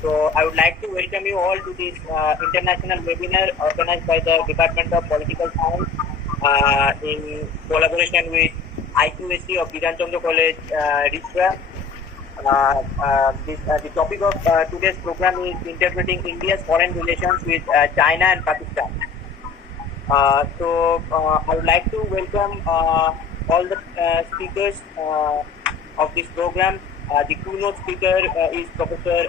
So I would like to welcome you all to this international webinar organized by the Department of Political Science in collaboration with IQAC of Bidhan College, Rishra. The topic of today's program is interpreting India's foreign relations with China and Pakistan. I would like to welcome all the speakers of this program. The keynote speaker is Professor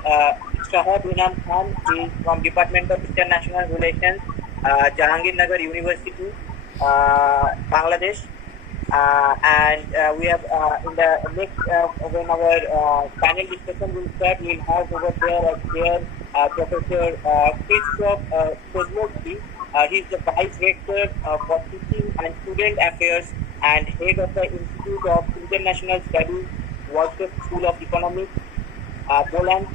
Bidhan Khan. He is from Department of International Relations, Jahangirnagar University, Bangladesh. And we have in the next when our panel discussion will start, we'll have over there Professor Christoph Kozlowski. He is the Vice Rector for Teaching and Student Affairs and Head of the Institute of International Studies, Warsaw School of Economics, Poland.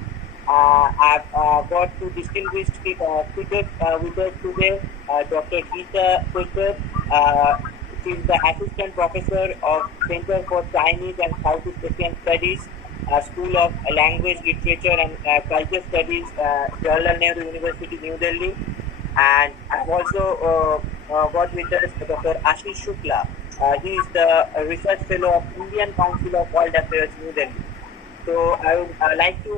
I've got two distinguished speakers with us today. Dr. Gita Kulkar, she is the Assistant Professor of Center for Chinese and Southeast Asian Studies, School of Language, Literature and Culture Studies, Jawaharlal Nehru University, New Delhi. And I've also got with us Dr. Ashish Shukla. He is the Research Fellow of Indian Council of World Affairs, New Delhi. So I would like to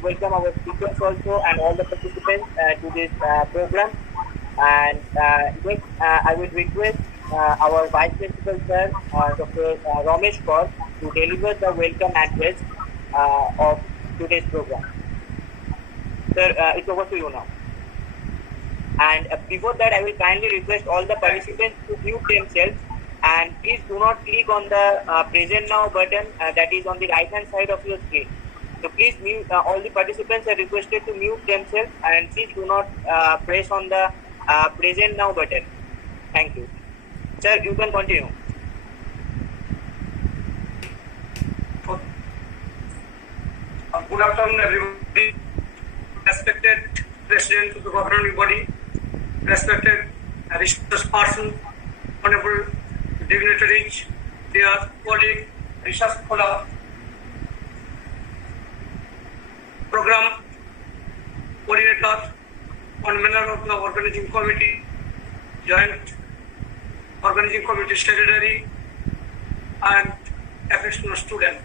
welcome our speakers also and all the participants to this program. And next, I will request our Vice Principal Sir, Dr. Ramesh Kaur, to deliver the welcome address of today's program. Sir, it's over to you now. And before that, I will kindly request all the participants to mute themselves, and please do not click on the present now button that is on the right hand side of your screen. So please mute, all the participants are requested to mute themselves, and please do not press on the present now button. Thank you. Sir, you can continue. Good afternoon, everybody. Respected President of the governing body, respected research person, honorable dignitaries, dear colleague, research scholar, program coordinator, one member of the organizing committee, joint organizing committee secretary, and affectionate student.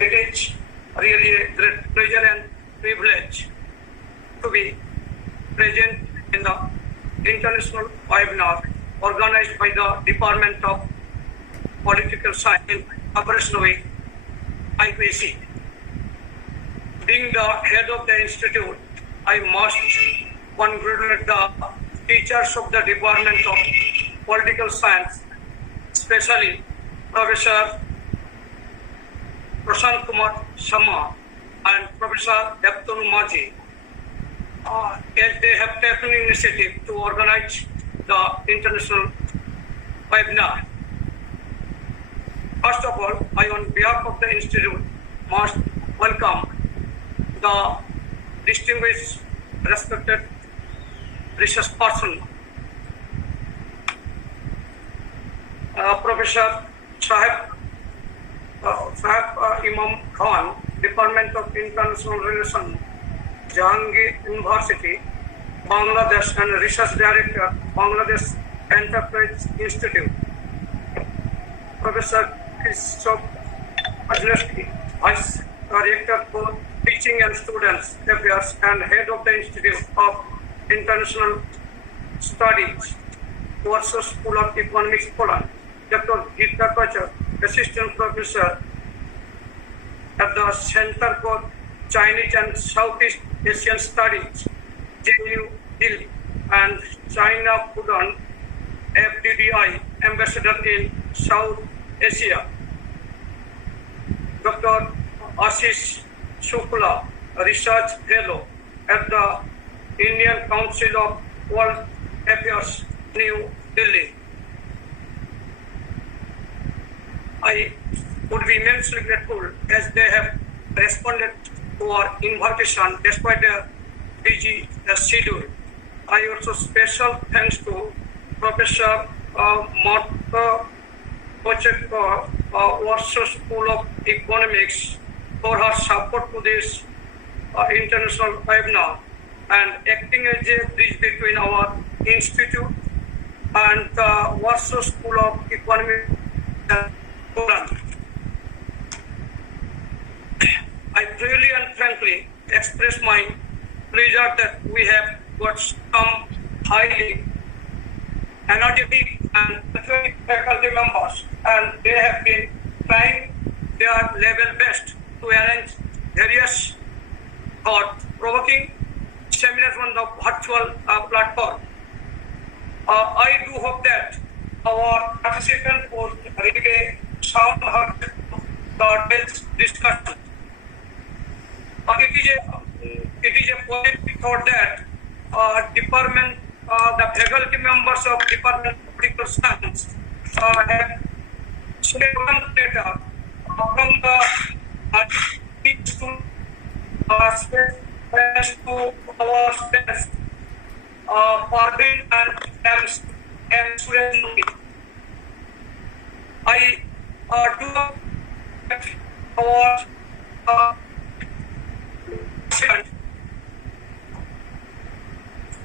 It is really a great pleasure and privilege to be present in the international webinar organized by the Department of Political Science in cooperation with IQAC. Being the head of the institute, I must congratulate the teachers of the Department of Political Science, especially Professor Prashant Kumar Sharma and Professor Deptonu Maji, as they have taken initiative to organize the international webinar. First of all, I, on behalf of the institute, must welcome the distinguished, respected research person, Professor Sahib Imam Khan, Department of International Relations, Jahangir University, Bangladesh, and Research Director, Bangladesh Enterprise Institute. Professor Christoph Kozlowski, Vice Director for Teaching and Students Affairs and Head of the Institute of International Studies, Warsaw School of Economics, Poland. Dr. Gita Kulkar, Assistant Professor at the Center for Chinese and Southeast Asian Studies, JNU Delhi, and China Bidhan, FDDI Ambassador in South Asia. Dr. Ashish Shukla, Research Fellow at the Indian Council of World Affairs, New Delhi. I would be immensely grateful as they have responded to our invitation despite their busy schedule. I also special thanks to Professor Martha Kochek, Warsaw School of Economics, for her support to this international webinar and acting as a bridge between our institute and the Warsaw School of Economics and Poland. I freely and frankly express my pleasure that we have got some highly energetic and patriotic faculty members, and they have been trying their level best to arrange various thought-provoking seminars on the virtual platform. I do hope that our participants would relay sound heard the discussion. It is a positive thought that the faculty members of Department of Political Science have several data from the teach to our students for bill and student looking. I do our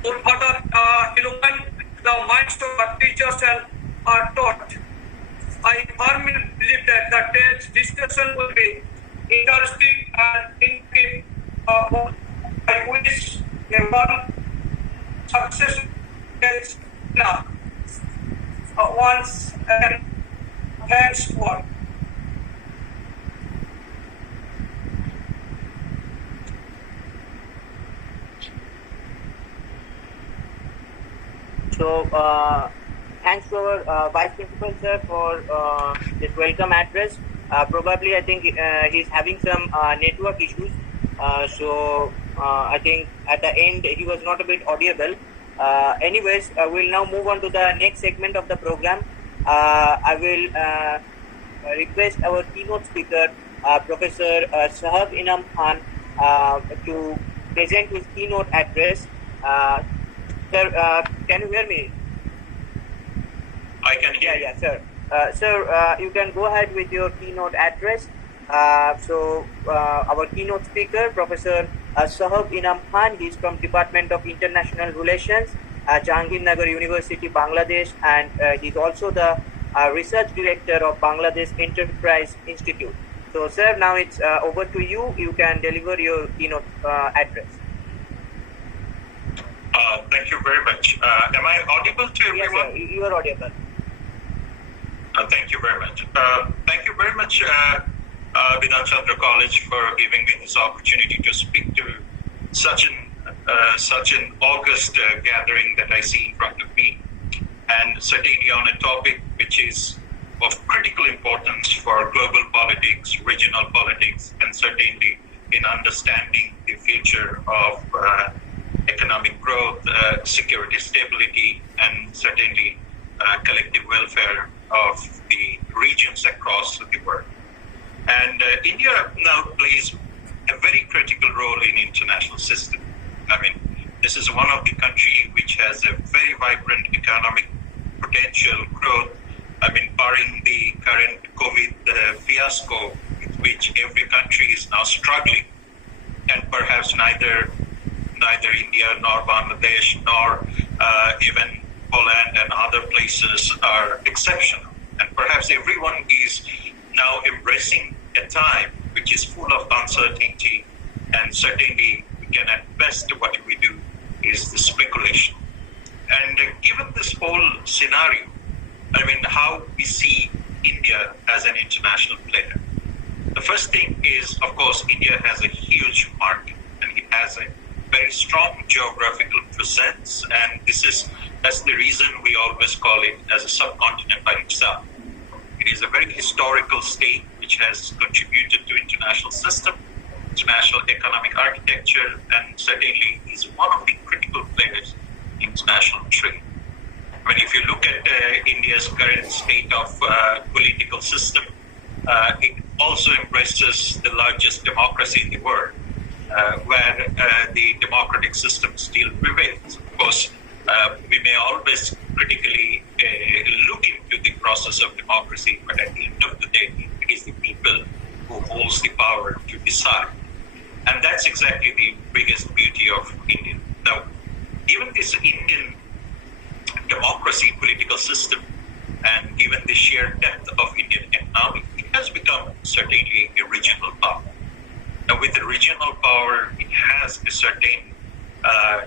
would further illumine the minds of our teachers and our taught. I firmly believe that the today's discussion will be interesting and intriguing. I wish everyone success now. Once and thanks for. So, thanks to our Vice Principal, sir, for this welcome address. Probably, I think he's having some network issues. So, I think at the end, he was not a bit audible. Anyways, we'll now move on to the next segment of the program. I will request our keynote speaker, Professor Sahab Inam Khan, to present his keynote address. Sir, can you hear me? I can hear you. Yeah, sir. Sir, you can go ahead with your keynote address. Our keynote speaker, Professor Sahab Inam Khan, he is from Department of International Relations, Jahangirnagar University, Bangladesh, and he is also the Research Director of Bangladesh Enterprise Institute. So, sir, now it's over to you. You can deliver your keynote address. Thank you very much. Am I audible to everyone? Yes, sir, you are audible. Thank you very much. Thank you very much, Bidhan Chandra College, for giving me this opportunity to speak to such an august gathering that I see in front of me, and certainly on a topic which is of critical importance for global politics, regional politics, and certainly in understanding the future of economic growth, security, stability, and certainly collective welfare of the regions across the world. And India now plays a very critical role in international system. I mean, this is one of the countries which has a very vibrant economic potential growth. I mean, barring the current COVID fiasco, with which every country is now struggling, and perhaps neither India nor Bangladesh nor even Poland and other places are exceptional. And perhaps everyone is now embracing a time which is full of uncertainty, and certainly we can at best what we do is the speculation. And given this whole scenario, I mean, how we see India as an international player. The first thing is, of course, India has a huge market and it has a very strong geographical presence, and that's the reason we always call it as a subcontinent by itself. It is a very historical state which has contributed to international system, international economic architecture, and certainly is one of the critical players in international trade. I mean, if you look at India's current state of political system, it also embraces the largest democracy in the world, where the democratic system still prevails. Of course, we may always critically look into the process of democracy, but at the end of the day, it is the people who holds the power to decide. And that's exactly the biggest beauty of India. Now, given this Indian democracy political system, and given the sheer depth of Indian economy, it has become certainly a regional power. Now, with the regional power, it has a certain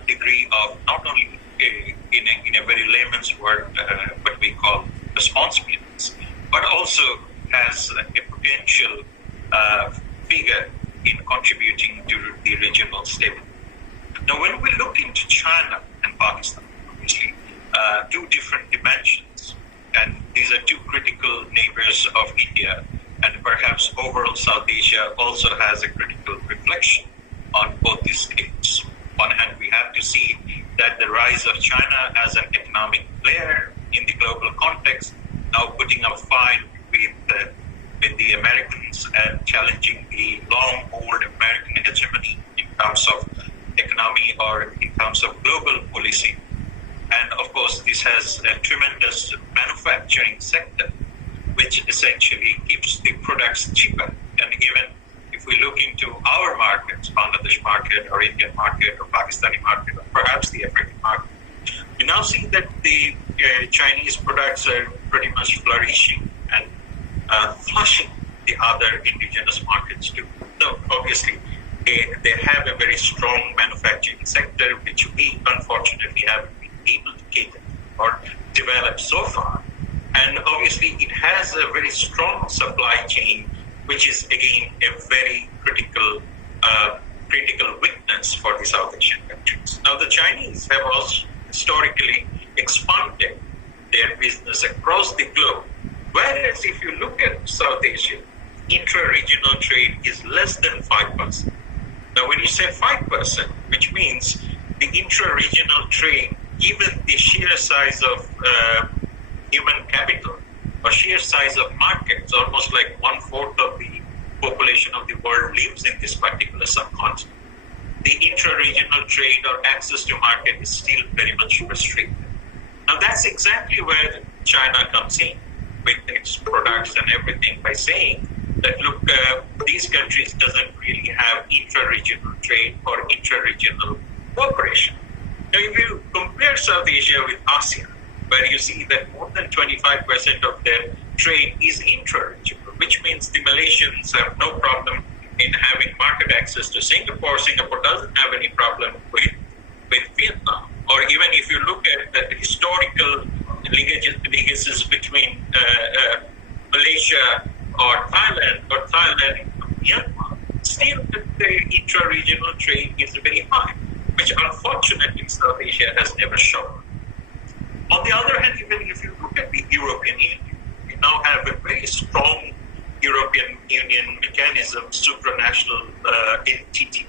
degree of not only in a very layman's word, what we call responsibilities, but also has a potential figure in contributing to the regional stability. Now, when we look into China and Pakistan, obviously, two different dimensions, and these are two critical neighbors of India, and perhaps overall South Asia also has a critical reflection on both these states. On one hand, we have to see that the rise of China as an economic player in the global context, now putting up fight with the Americans and challenging the long old American hegemony in terms of economy or in terms of global policy. And of course, this has a tremendous manufacturing sector, which essentially keeps the products cheaper. And even if we look into our markets, Bangladesh market or Indian market or Pakistani market, or perhaps the African market, we now see that the Chinese products are pretty much flourishing and flushing the other indigenous markets too. So obviously, they have a very strong manufacturing sector, which we unfortunately haven't been able to cater or develop so far. And obviously, it has a very strong supply chain, which is again a very critical weakness for the South Asian countries. Now, the Chinese have also historically expanded their business across the globe, whereas if you look at South Asia, intra-regional trade is less than 5%. Now, when you say 5%, which means the intra-regional trade, given the sheer size of human capital or sheer size of markets, almost like 1/4 of the population of the world lives in this particular subcontinent, the intra-regional trade or access to market is still very much restricted. Now, that's exactly where China comes in with its products and everything by saying that, look, these countries doesn't really have intra-regional trade or intra-regional cooperation. Now, if you compare South Asia with ASEAN, where you see that more than 25% of their trade is intra-regional, which means the Malaysians have no problem in having market access to Singapore. Singapore doesn't have any problem with Vietnam. Or even if you look at the historical legacies between Malaysia or Thailand and Myanmar, still the intra-regional trade is very high, which unfortunately South Asia has never shown. On the other hand, even if you look at the European Union, we now have a very strong European Union mechanism, supranational entity,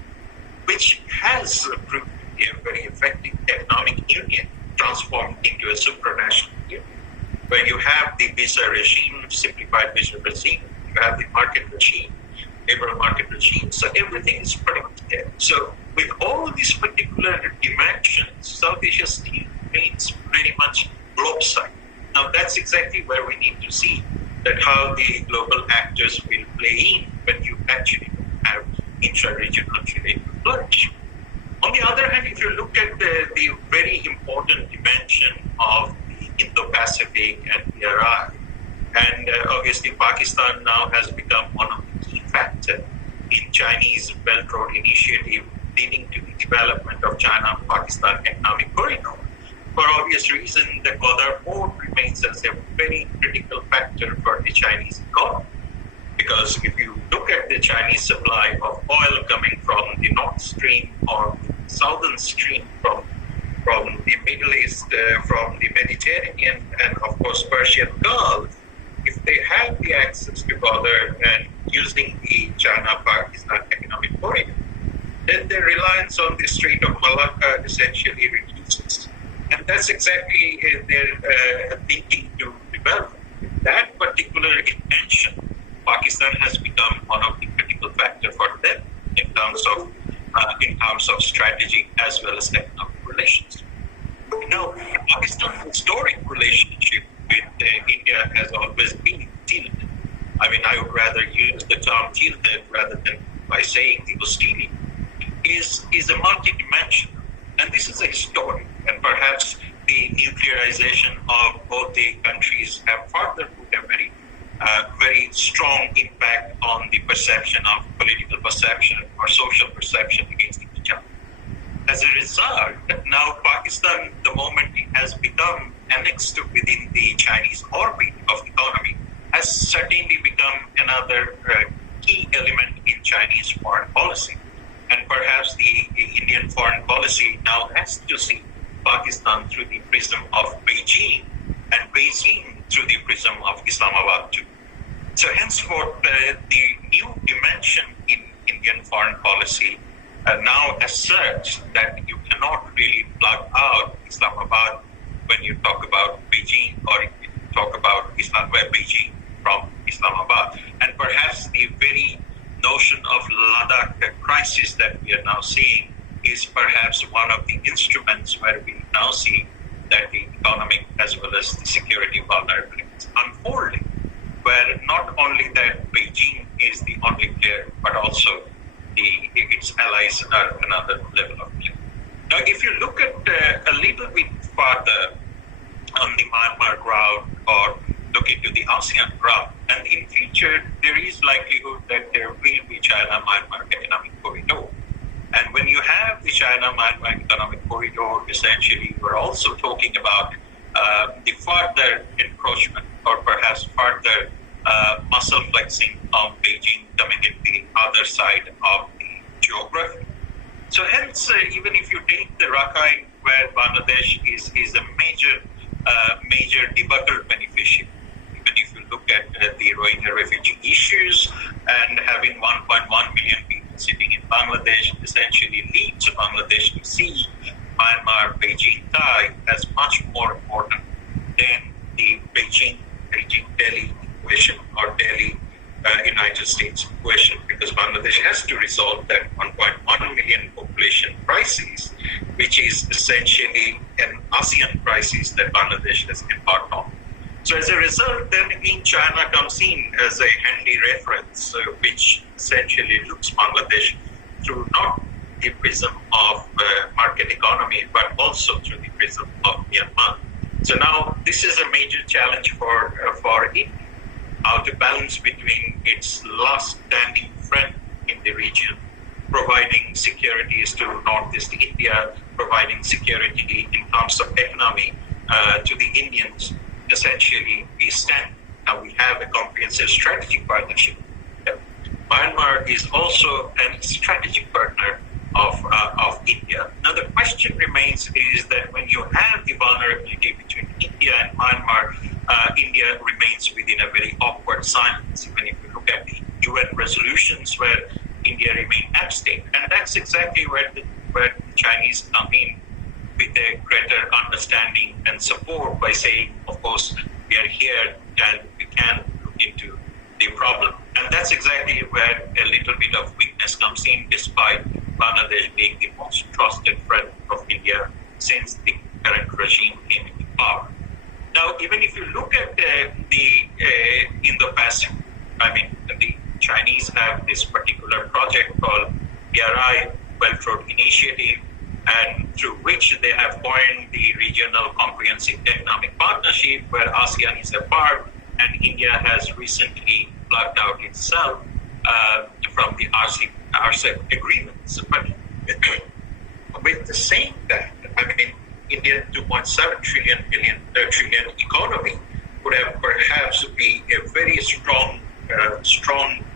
which has proved to be a very effective economic union transformed into a supranational union, where you have the visa regime, simplified visa regime, you have the market regime, labor market regime, so everything is pretty much there. So with all these particular dimensions, South Asia still remains very much lopsided. Now, that's exactly where we need to see that how the global actors will play in when you actually have intra-regional trade flourish. On the other hand, if you look at the very important dimension of the Indo-Pacific and BRI, and obviously Pakistan now has become one of the key factors in Chinese Belt Road Initiative, leading to the development of China-Pakistan economic corridor. For obvious reason, the Gwadar port remains as a very critical factor for the Chinese economy. Because if you look at the Chinese supply of oil coming from the North Stream or the Southern Stream from the Middle East, from the Mediterranean, and of course Persian Gulf, if they have the access to Gwadar and using the China-Pakistan economic corridor, then the reliance on the Strait of Malacca essentially reduces. And that's exactly their thinking to develop. That particular intention, Pakistan has become one of the critical factors for them in terms of strategy as well as economic relations. Now, Pakistan's historic relationship with India has always been tilted. I mean, I would rather use the term tilted rather than by saying the hostility, is a multi-dimensional. And this is a historic, and perhaps the nuclearization of both the countries have further put a very strong impact on the perception of political perception or social perception against each other. As a result, now Pakistan, the moment it has become annexed within the Chinese orbit of economy, has certainly become another key element in Chinese foreign policy. And perhaps the Indian foreign policy now has to see Pakistan through the prism of Beijing, and Beijing through the prism of Islamabad too. So henceforth, the new dimension in Indian foreign policy now asserts that you cannot really plug out Islamabad when you talk about Beijing, or if you talk about Beijing from Islamabad. And perhaps the very notion of Ladakh crisis that we are now seeing is perhaps one of the instruments where we now see that the economic as well as the security vulnerabilities unfolding, where not only that Beijing is the only player, but also its allies are another level of play. Now, if you look at a little bit further on the Myanmar ground, or look into the ASEAN ground, and in future there is likelihood that there will be China-Myanmar economic corridor. And when you have the China-Myanmar economic corridor, essentially we're also talking about the further encroachment, or perhaps further muscle flexing of Beijing coming in the other side of the geography. So hence, even if you take the Rakhine, where Bangladesh is a major debacle beneficiary, even if you look at the Rohingya refugee issues, and having 1.1 million people sitting in Bangladesh essentially leads Bangladesh to see Myanmar-Beijing tie as much more important than the Beijing-Delhi equation, or Delhi United States equation, because Bangladesh has to resolve that 1.1 million population crisis, which is essentially an ASEAN crisis that Bangladesh has embarked on. So as a result, then again, China comes in as a handy reference, which essentially looks Bangladesh through not the prism of market economy, but also through the prism of Myanmar. So now this is a major challenge for India, how to balance between its last standing friend in the region, providing securities to Northeast India, providing security in terms of economy to the Indians. Essentially, we stand. Now we have a comprehensive strategic partnership. Myanmar is also a strategic partner of India. Now the question remains is that when you have the vulnerability between India and Myanmar, India remains within a very awkward silence. Even if you look at the UN resolutions where India remain abstain, and that's exactly where the Chinese come in with a greater understanding and support by saying, of course, we are here and we can look into the problem. And that's exactly where a little bit of weakness comes in, despite Bangladesh being the most trusted friend of India since the current regime came into power. Now, even if you look at the Indo-Pacific, I mean, the Chinese have this particular project called BRI, Belt Road Initiative, and through which they have coined the Regional Comprehensive Economic Partnership, where ASEAN is a part, and India has recently plugged out itself from the RCEP agreements. But with the saying that, I mean, Indian 2.7 trillion economy would have perhaps be a very strong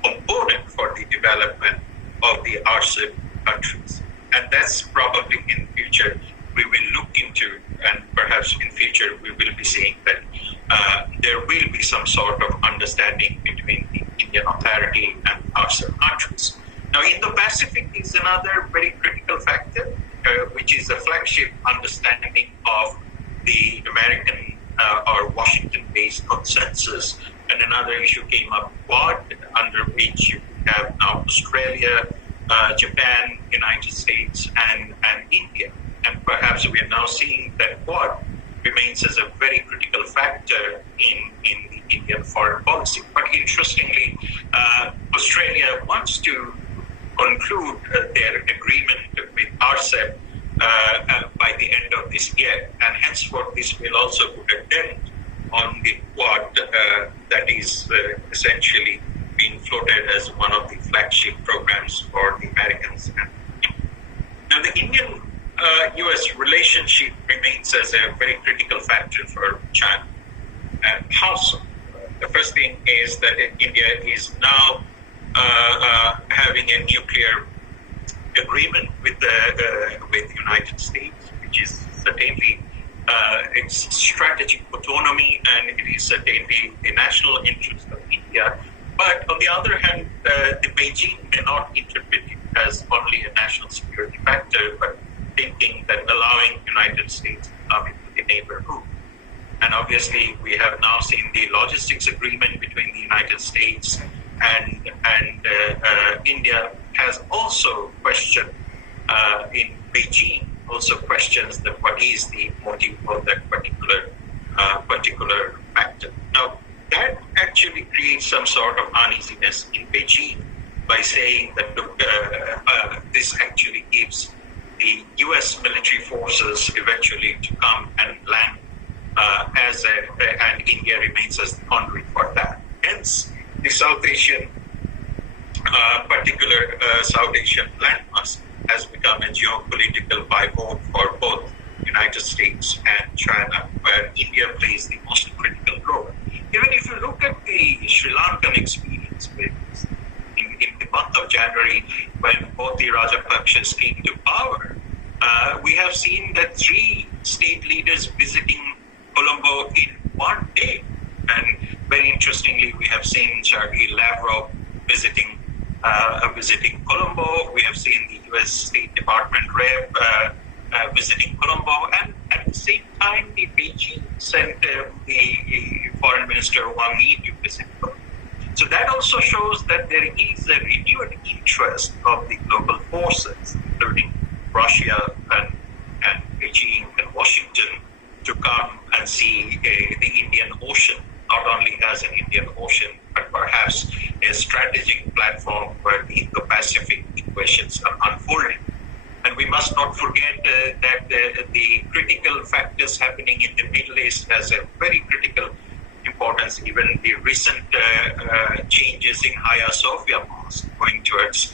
component for the development of the RCEP countries. And that's probably in future we will look into, and perhaps in future we will be seeing that there will be some sort of understanding between the Indian authority and RCEP countries. Now, Indo-Pacific is another very critical factor, which is a flagship understanding of the American or Washington-based consensus. And another issue came up, Quad, under which you have now Australia, Japan, United States, and India. And perhaps we are now seeing that Quad remains as a very critical factor in the Indian foreign policy. But interestingly, Australia wants to conclude their agreement with RCEP by the end of this year. And henceforth, this will also put a dent on the Quad that is essentially being floated as one of the flagship programs for the Americans. Now, the Indian-US relationship remains as a very critical factor for China. And how so? The first thing is that India is now having a nuclear agreement with the United States, which is certainly its strategic autonomy, and it is certainly the national interest of India. But on the other hand, the Beijing may not interpret it as only a national security factor, but thinking that allowing United States to come into the neighborhood. And obviously, we have now seen the logistics agreement between the United States and India has also questioned in Beijing, also questions that what is the motive of that particular factor. Now, that actually creates some sort of uneasiness in Beijing by saying that look, this actually gives the U.S. military forces eventually to come and land and India remains as the conduit for that. Hence, the South Asian South Asian landmass has become a geopolitical pivot for both United States and China, where India plays the most critical role. Even if you look at the Sri Lankan experience, in the month of January, when both the Rajapakshas came to power, we have seen that 3 state leaders visiting Colombo in one day. And very interestingly, we have seen Sergei Lavrov visiting Colombo. We have seen the U.S. State Department rep visiting Colombo, and at the same time, the Beijing sent the Foreign Minister Wang Yi to visit Colombo. So that also shows that there is a renewed interest of the global forces, including Russia and Beijing and Washington, to come and see the Indian Ocean, not only as an Indian Ocean, but perhaps a strategic platform where the Indo-Pacific equations are unfolding. And we must not forget that the critical factors happening in the Middle East has a very critical importance. Even the recent changes in Hagia Sophia Mosque, going towards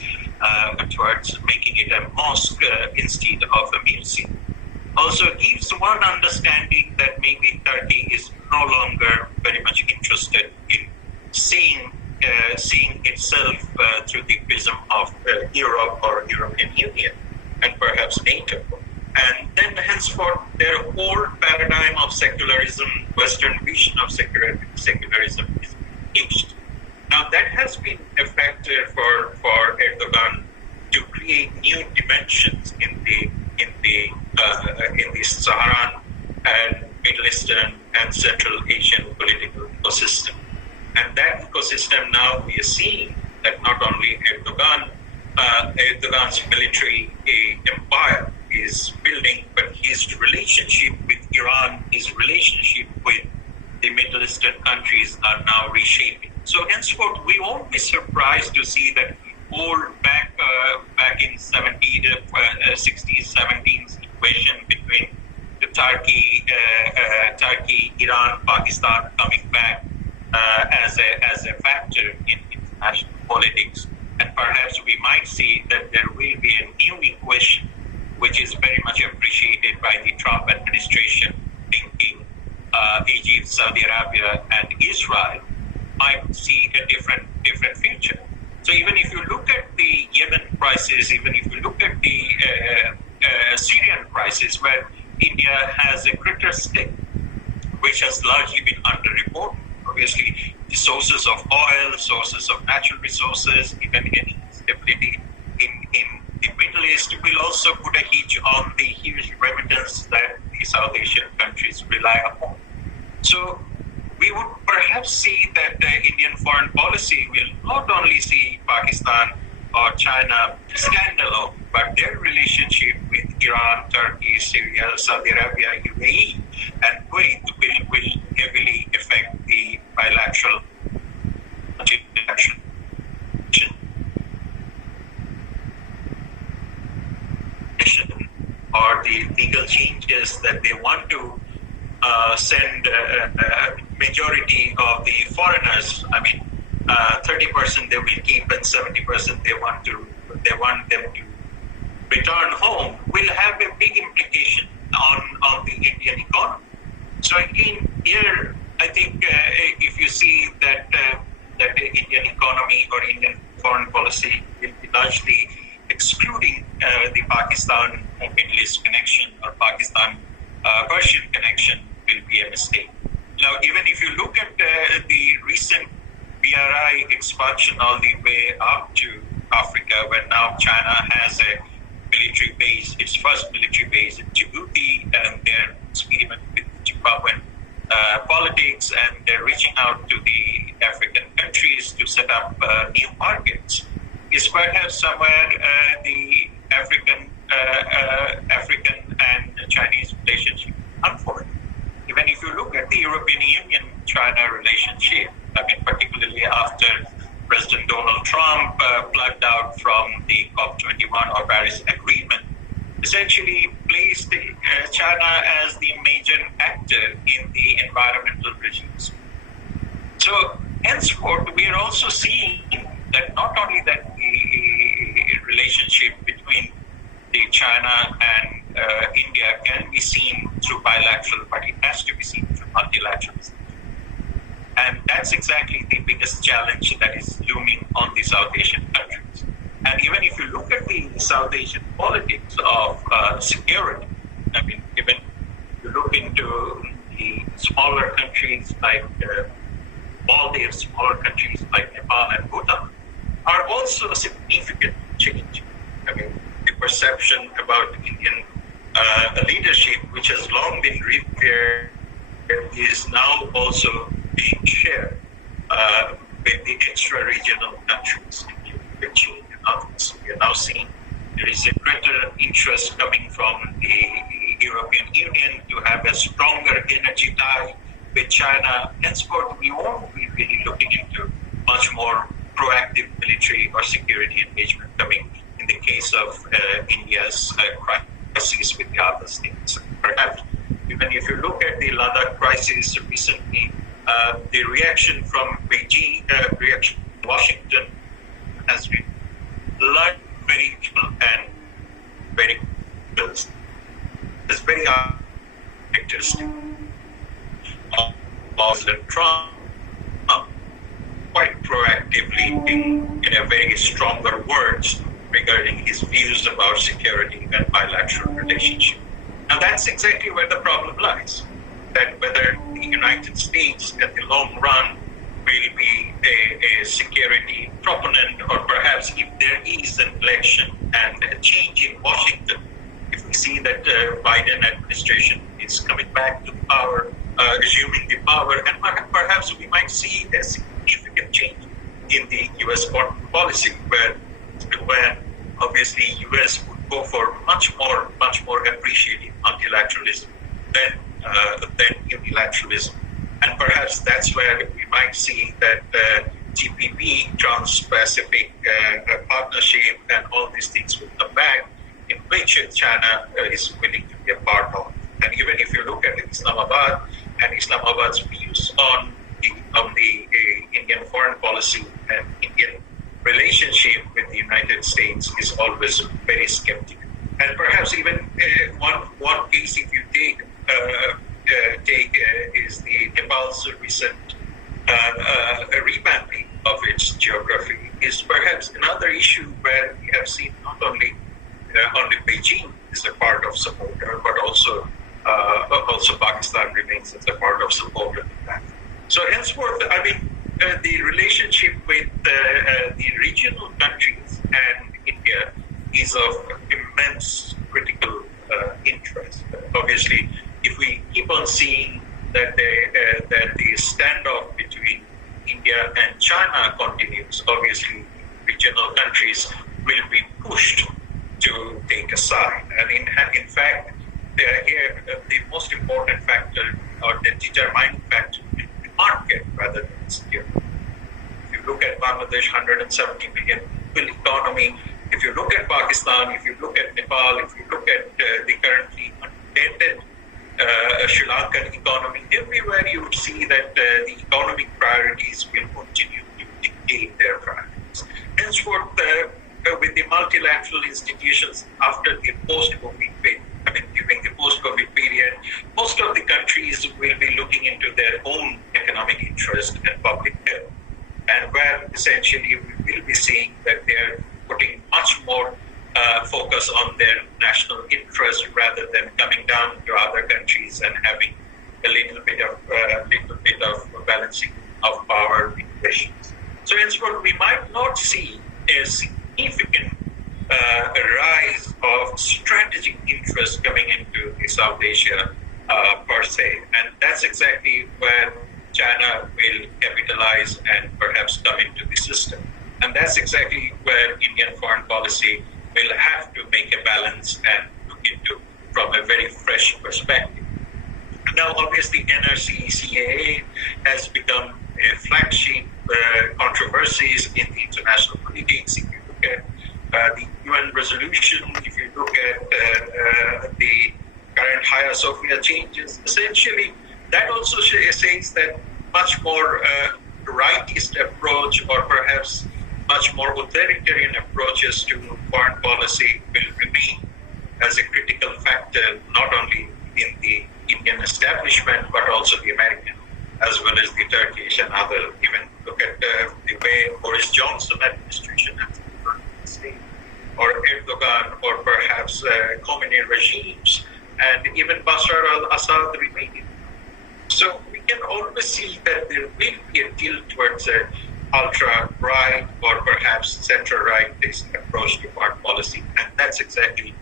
making it a mosque instead of a museum, also gives one understanding that maybe Turkey is no longer very much interested in seeing itself through the prism of Europe or European Union and perhaps NATO. And then henceforth, their whole paradigm of secularism, Western vision of secularism is changed. Now that has been a factor for Erdogan to create new dimensions in the Saharan and Middle Eastern and Central Asian political ecosystem. And that ecosystem now we are seeing that not only Erdogan's military empire is building, but his relationship with Iran, his relationship with the Middle Eastern countries are now reshaping. So henceforth, we won't be surprised to see that old back in 60s, 70s equation between the Turkey, Iran, Pakistan coming back as a factor in international politics. And perhaps we might see that there will be a new equation which is very much appreciated by the Trump administration, thinking Egypt, Saudi Arabia, and Israel might see a different future. So even if you look at the Yemen crisis, even if you look at the Syrian crisis, where India has a greater stake, which has largely been underreported. Obviously, the sources of oil, sources of natural resources, even any stability in the Middle East will also put a hitch on the huge remittance that the South Asian countries rely upon. So we would perhaps see that the Indian foreign policy will not only see Pakistan or China standalone, but their relationship with Iran, Turkey, Syria, Saudi Arabia, UAE, and Kuwait will heavily affect the bilateral interaction. or the legal changes that they want to send majority of the foreigners. I mean, 30% they will keep and 70% they want them to return home, will have a big implication on the Indian economy. So again, here I think if you see that the Indian economy or Indian foreign policy will be largely excluding the Pakistan Middle East connection or Pakistan Persian connection will be a mistake. Now, even if you look at the recent BRI expansion all the way up to Africa, where now China has a military base, its first military base in Djibouti, and they're experimenting with Zimbabwean politics, and they're reaching out to the African countries to set up new markets, is perhaps somewhere the African and Chinese relationship unfold. Even if you look at the European Union-China relationship, I mean, particularly after President Donald Trump plugged out from the COP21 or Paris Agreement, essentially placed China as the major actor in the environmental regimes. So henceforth, we are also seeing that not only that the relationship between China and India can be seen through bilateral, but it has to be seen through multilateralism. And that's exactly the biggest challenge that is looming on the South Asian countries. And even if you look at the South Asian politics of security, I mean, even you look into the smaller countries like Maldives, smaller countries like Nepal and Bhutan, are also a significant change. I mean, the perception about Indian leadership, which has long been revered, is now also being shared with the extra-regional countries, which we are now seeing there is a greater interest coming from the European Union to have a stronger energy tie with China. Henceforth, we won't be really looking into much more proactive military or security engagement coming in the case of India's crisis with the other states. Perhaps even if you look at the Ladakh crisis recently, the reaction from Beijing, reaction from Washington has been very equal and very close. It's very characteristic of President Trump, quite proactively in a very stronger words regarding his views about security and bilateral relationship. And that's exactly where the problem lies, that whether the United States at the long run will be a security proponent, or perhaps if there is an election and a change in Washington, if we see that Biden administration is coming back to power, assuming the power, and perhaps we might see a significant change in the U.S. foreign policy, where obviously U.S. would go for much more appreciating multilateralism than unilateralism. And perhaps that's where we might see that TPP, Trans-Pacific Partnership, and all these things will come back, in which China is willing to be a part of. And even if you look at Islamabad and Islamabad's views on the Indian foreign policy and Indian relationship with the United States is always very skeptical. And perhaps even one case, if you take is the Nepal's recent revamping of its geography, is perhaps another issue where we have seen not only Beijing is a part of supporter, but also Pakistan remains as a part of supporter of that. So henceforth, I mean, the relationship with the regional countries and India is of immense critical interest. Obviously, if we keep on seeing that the standoff between India and China continues, obviously regional countries will be pushed to take a side. And in fact, here the most important factor, or the determining factor, is the market rather than security. If you look at Bangladesh, 170 million people economy. If you look at Pakistan, if you look at Nepal, if you look international institutions after the post-COVID period. I mean, during the post-COVID period, most of the countries will be looking into their own economic interest and public health, and where essentially we will be seeing that they're putting much more focus on their national interest rather than coming down to other countries and having a little bit of balancing of power equations. So henceforth, we might not see a significant rise of strategic interest coming into the South Asia per se, and that's exactly where China will capitalize and perhaps come into the system. And that's exactly where Indian foreign policy will have to make a balance and look into from a very fresh perspective. Now, obviously, NRC CAA has become a flagship controversies in the international politics. If you look at the UN resolution, if you look at the current Hagia Sophia changes, essentially that also says that much more rightist approach or perhaps much more authoritarian approaches to foreign policy will remain as a critical factor, not only in the Indian establishment, but also the American, as well as the Turkish and other. Even look at the way Boris Johnson administration has run the state, or Erdogan, or perhaps Khomeini regimes, and even Bashar al-Assad remaining. So we can always see that there will be a tilt towards a ultra-right or perhaps center-right approach to foreign policy, and that's exactly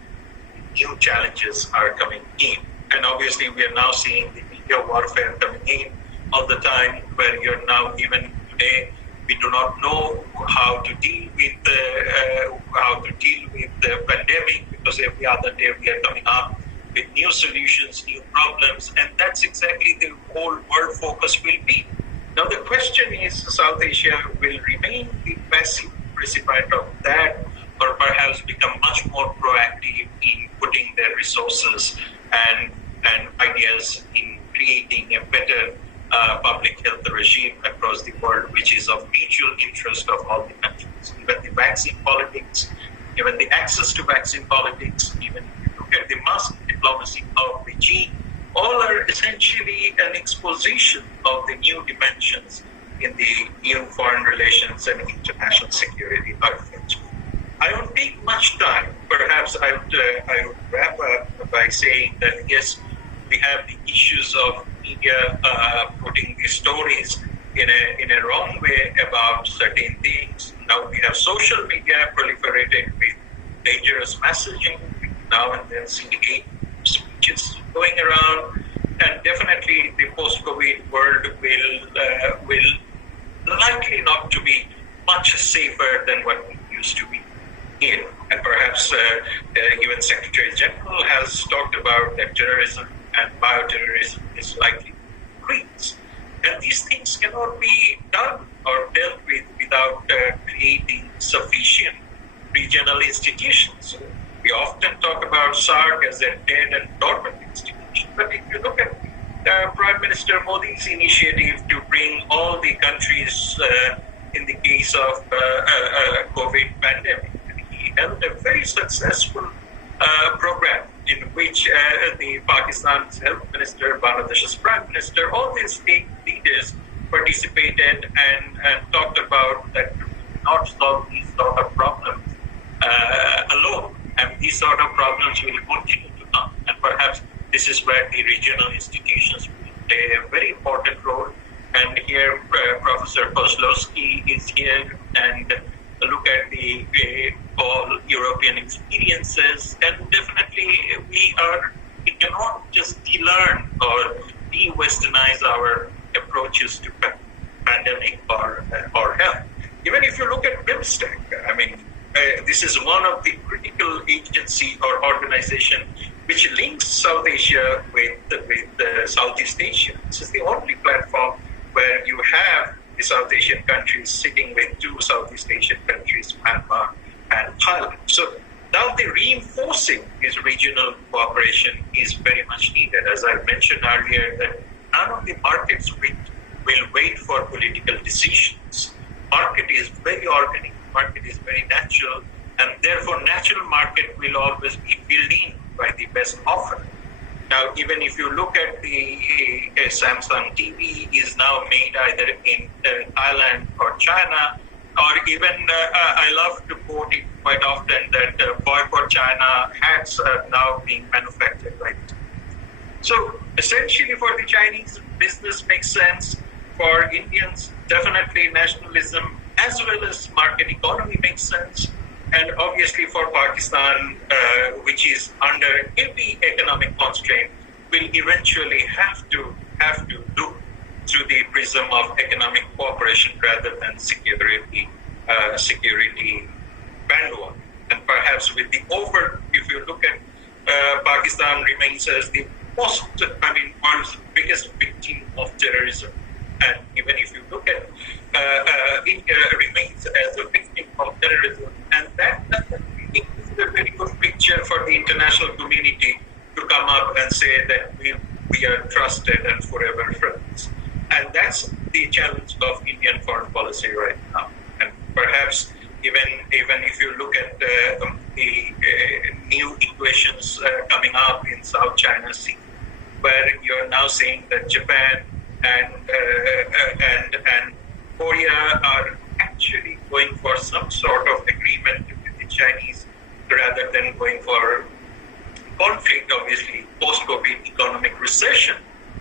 new challenges are coming in. And obviously we are now seeing the media warfare coming in all the time, where you're now, even today, we do not know how to deal with the pandemic, because every other day we are coming up with new solutions, new problems, and that's exactly the whole world focus will be. Now the question is, South Asia will remain the passive recipient of that, or perhaps become much more proactive in putting their resources and ideas in creating a better public health regime across the world, which is of mutual interest of all the countries. Even the vaccine politics, even the access to vaccine politics, even if you look at the mask diplomacy of Beijing, all are essentially an exposition of the new dimensions in the new foreign relations and international security architecture. I won't take much time. Perhaps I would wrap up by saying that yes, we have the issues of media putting the stories in a wrong way about certain things. Now we have social media proliferated with dangerous messaging. Now and then syndicate speeches going around, and definitely the post-COVID world will likely not to be much safer than what it used to be in. And perhaps UN Secretary General has talked about that terrorism and bioterrorism is likely to increase. And these things cannot be done or dealt with without creating sufficient regional institutions. We often talk about SARC as a dead and dormant institution, but if you look at Prime Minister Modi's initiative to bring all the countries in the case of COVID pandemic, he held a very successful program in which the Pakistan's health minister, Bangladesh's prime minister, all these state leaders participated and talked about that we not solve these sort of problems alone. And these sort of problems will continue to come. And perhaps this is where the regional institutions will play a very important role. And here, Professor Kozlowski is here, and look at the all European experiences. And definitely, we cannot just de-learn or de-Westernize our approaches to pandemic or health. Even if you look at BIMSTEC, I mean, this is one of the critical agency or organization which links South Asia with Southeast Asia. This is the only platform where you have the South Asian countries sitting with two Southeast Asian countries, Myanmar and Thailand. So now the reinforcing this regional cooperation is very much needed. As I mentioned earlier, that none of the markets will wait for political decisions. Market is very organic. Market is very natural, and therefore natural market will always be filled in by the best offer. Now, even if you look at the Samsung TV is now made either in Thailand or China, or even I love to quote it quite often that boycott China hats are now being manufactured by China. So essentially for the Chinese, business makes sense. For Indians, definitely nationalism as well as market economy makes sense. And obviously for Pakistan, which is under heavy economic constraint, will eventually have to look through the prism of economic cooperation rather than security bandwagon. And perhaps with the if you look at Pakistan remains as the world's biggest victim of terrorism. And even if you look at India remains as a victim of terrorism, and that is a very good picture for the international community to come up and say that we are trusted and forever friends. And that's the challenge of Indian foreign policy right now. And perhaps even if you look at the new equations coming up in South China Sea, where you're now saying that Japan and Korea are actually going for some sort of agreement with the Chinese rather than going for conflict. Obviously, post-COVID economic recession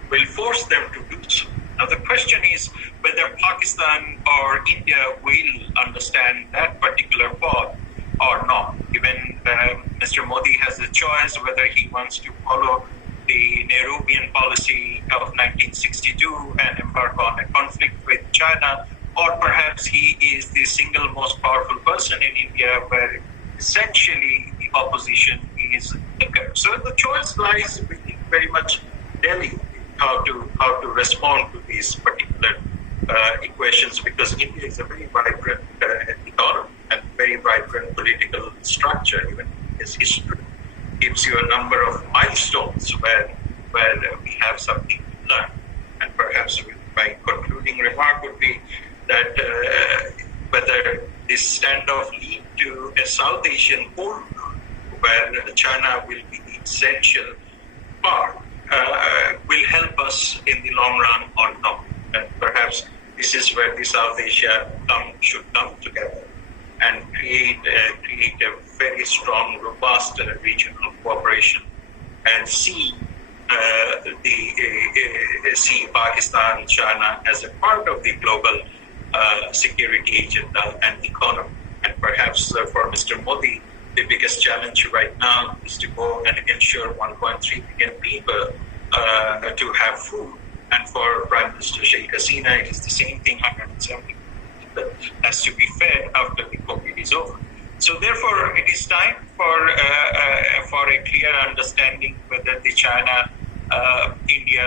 will force them to do so. Now, the question is whether Pakistan or India will understand that particular path or not. Even Mr. Modi has a choice whether he wants to follow the Nehruvian policy of 1962 and embark on a conflict with China, or perhaps he is the single most powerful person in India where essentially the opposition is against. So the choice lies within very much Delhi how to respond to these particular equations, because India is a very vibrant economy and very vibrant political structure. Even its history gives you a number of milestones where we have something to learn. And perhaps my concluding remark would be that whether this standoff lead to a South Asian Cold War, where China will be the essential part, will help us in the long run or not. And perhaps this is where the South Asia should come together and create a very strong, robust regional cooperation, and see see Pakistan, China as a part of the global security agenda and economy. And perhaps for Mr. Modi, the biggest challenge right now is to go and ensure 1.3 billion people to have food. And for Prime Minister Sheikh Hasina, it is the same thing, 170 people has to be fed after the COVID is over. So therefore, it is time for a clear understanding whether the China-India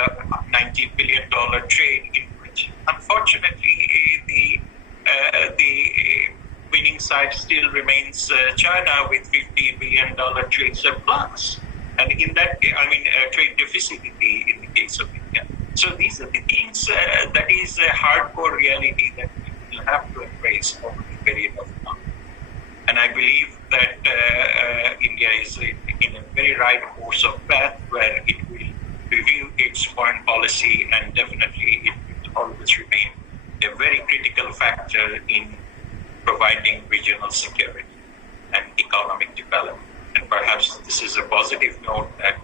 $90 billion trade, in which unfortunately the winning side still remains China with $50 billion trade surplus, and in that trade deficit in the case of India. So these are the things that is a hardcore reality that we will have to embrace over the period of time. And I believe that India is in a very right course of path where it will review its foreign policy, and definitely it will always remain a very critical factor in providing regional security and economic development. And perhaps this is a positive note that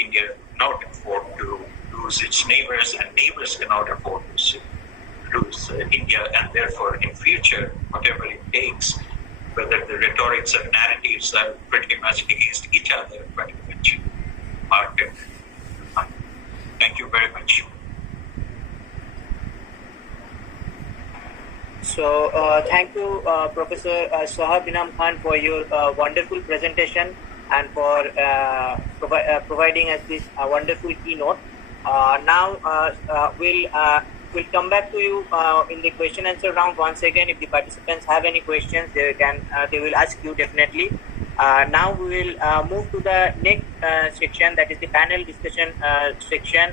India cannot afford to lose its neighbors, and neighbors cannot afford to lose India, and therefore in future, whatever it takes, whether the rhetorics and narratives are pretty much against each other, but eventually market. Thank you very much. So thank you, Professor Sohab Inam Khan, for your wonderful presentation and for providing us this wonderful keynote. Now we'll come back to you in the question answer round once again. If the participants have any questions, they will ask you definitely. Now we will move to the next section, that is the panel discussion section,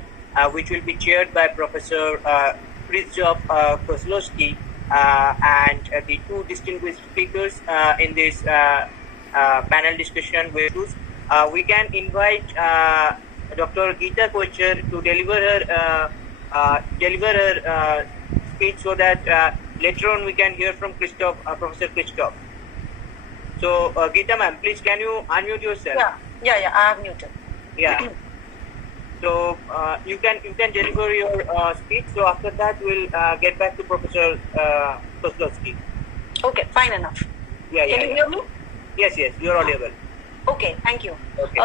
which will be chaired by Professor Krzysztof Kozlowski, and the two distinguished speakers in this panel discussion with us. We can invite Dr. Geeta Kochar to deliver her speech so that later on we can hear from Professor Christoph. So, Geeta ma'am, please can you unmute yourself? Yeah, I have muted. Yeah. So you can deliver your speech. So after that, we'll get back to Professor Kozlowski. Okay, fine enough. Yeah. Can you hear me? Yes, you're audible. Okay, thank you. Okay.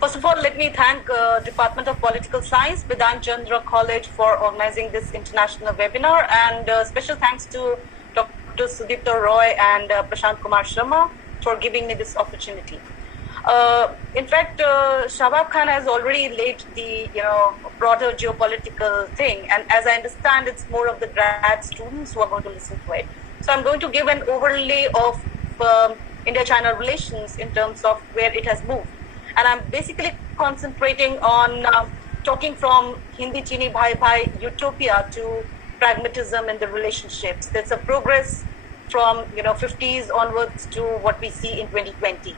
First of all, let me thank Department of Political Science, Bidhan Chandra College for organizing this international webinar, and special thanks to Dr. Sudipta Roy and Prashant Kumar Sharma for giving me this opportunity. In fact, Shahbab Khan has already laid the broader geopolitical thing, and as I understand, it's more of the grad students who are going to listen to it. So I'm going to give an overlay of India-China relations in terms of where it has moved. And I'm basically concentrating on talking from Hindi Chini Bhai Bhai utopia to pragmatism in the relationships. There's a progress from 50s onwards to what we see in 2020.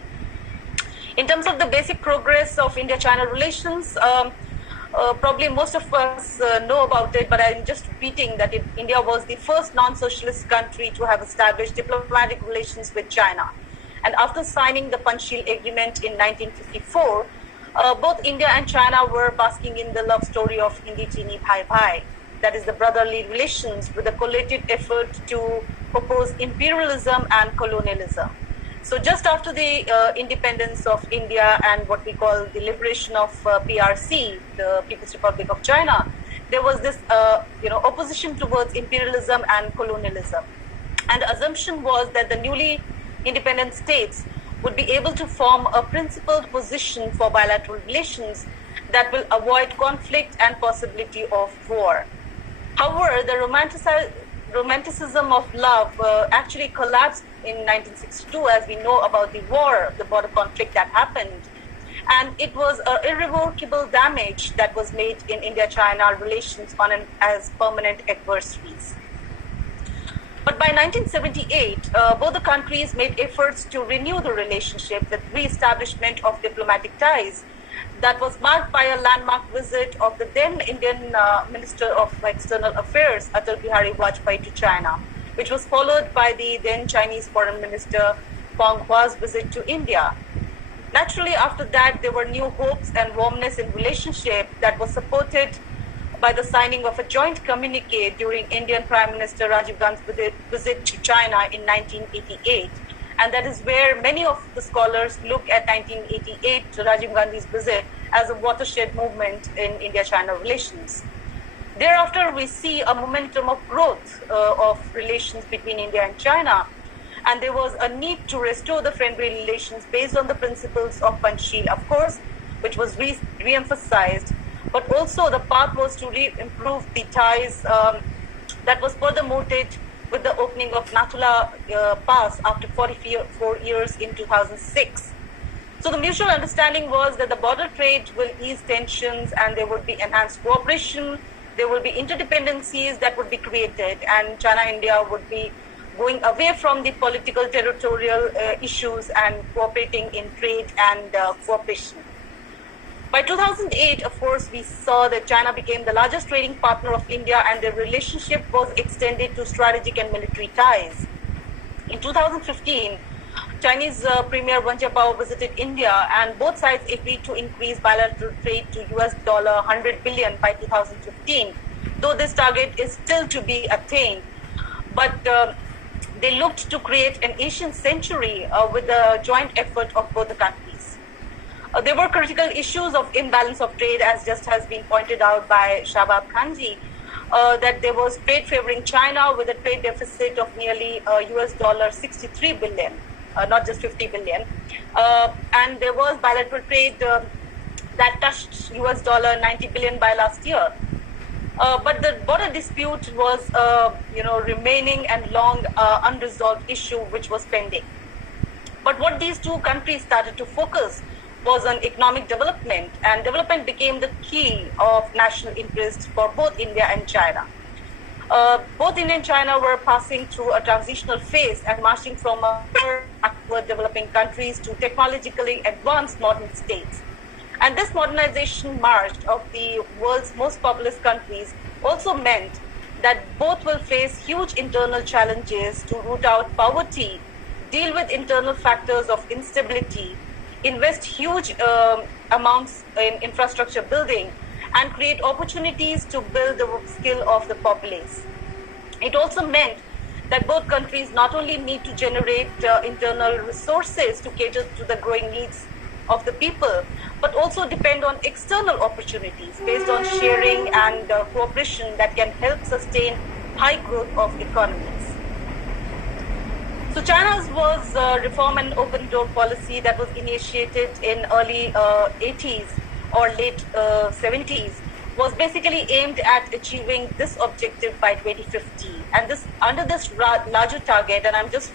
In terms of the basic progress of India-China relations, probably most of us know about it, but I'm just repeating that India was the first non-socialist country to have established diplomatic relations with China. And after signing the Panchsheel Agreement in 1954, both India and China were basking in the love story of Hindi Chini Bhai Bhai, that is the brotherly relations with a collated effort to oppose imperialism and colonialism. So just after the independence of India and what we call the liberation of PRC, the People's Republic of China, there was this opposition towards imperialism and colonialism. And the assumption was that the newly independent states would be able to form a principled position for bilateral relations that will avoid conflict and possibility of war. However, the romanticism of love actually collapsed in 1962, as we know about the war, the border conflict that happened. And it was irrevocable damage that was made in India-China relations as permanent adversaries. But by 1978, both the countries made efforts to renew the relationship with re-establishment of diplomatic ties that was marked by a landmark visit of the then Indian Minister of External Affairs, Atal Bihari Vajpayee, to China, which was followed by the then Chinese Foreign Minister Pang Hua's visit to India. Naturally, after that, there were new hopes and warmness in relationship that was supported by the signing of a joint communique during Indian Prime Minister Rajiv Gandhi's visit to China in 1988. And that is where many of the scholars look at 1988, Rajiv Gandhi's visit, as a watershed movement in India-China relations. Thereafter, we see a momentum of growth of relations between India and China. And there was a need to restore the friendly relations based on the principles of Panchsheel, of course, which was re-emphasized. But also the path was to improve the ties that was further mooted with the opening of Nathula Pass after 44 years in 2006. So the mutual understanding was that the border trade will ease tensions and there would be enhanced cooperation, there will be interdependencies that would be created, and China-India would be going away from the political territorial issues and cooperating in trade and cooperation. By 2008, of course, we saw that China became the largest trading partner of India and the relationship was extended to strategic and military ties. In 2015, Chinese Premier Wen Jiabao visited India and both sides agreed to increase bilateral trade to US $100 billion by 2015, though this target is still to be attained. But they looked to create an Asian century with the joint effort of both the countries. There were critical issues of imbalance of trade, as just has been pointed out by Shahbab Khanji, that there was trade favoring China with a trade deficit of nearly US $63 billion, not just 50 billion. And there was bilateral trade that touched US $90 billion by last year. But the border dispute was, remaining and long unresolved issue which was pending. But what these two countries started to focus was on economic development, and development became the key of national interest for both India and China. Both India and China were passing through a transitional phase and marching from backward developing countries to technologically advanced modern states. And this modernization march of the world's most populous countries also meant that both will face huge internal challenges to root out poverty, deal with internal factors of instability, invest huge amounts in infrastructure building, and create opportunities to build the skill of the populace. It also meant that both countries not only need to generate internal resources to cater to the growing needs of the people, but also depend on external opportunities based on sharing and cooperation that can help sustain high growth of economies. So China's was reform and open door policy that was initiated in early 80s or late 70s was basically aimed at achieving this objective by 2050. And this under this larger target, and I'm just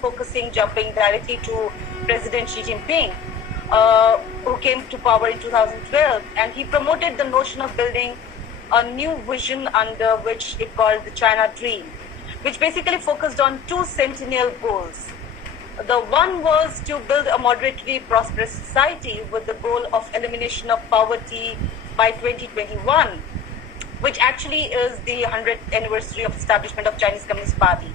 jumping directly to President Xi Jinping, who came to power in 2012, and he promoted the notion of building a new vision under which it called the China Dream, which basically focused on two centennial goals. The one was to build a moderately prosperous society with the goal of elimination of poverty by 2021, which actually is the 100th anniversary of establishment of Chinese Communist Party.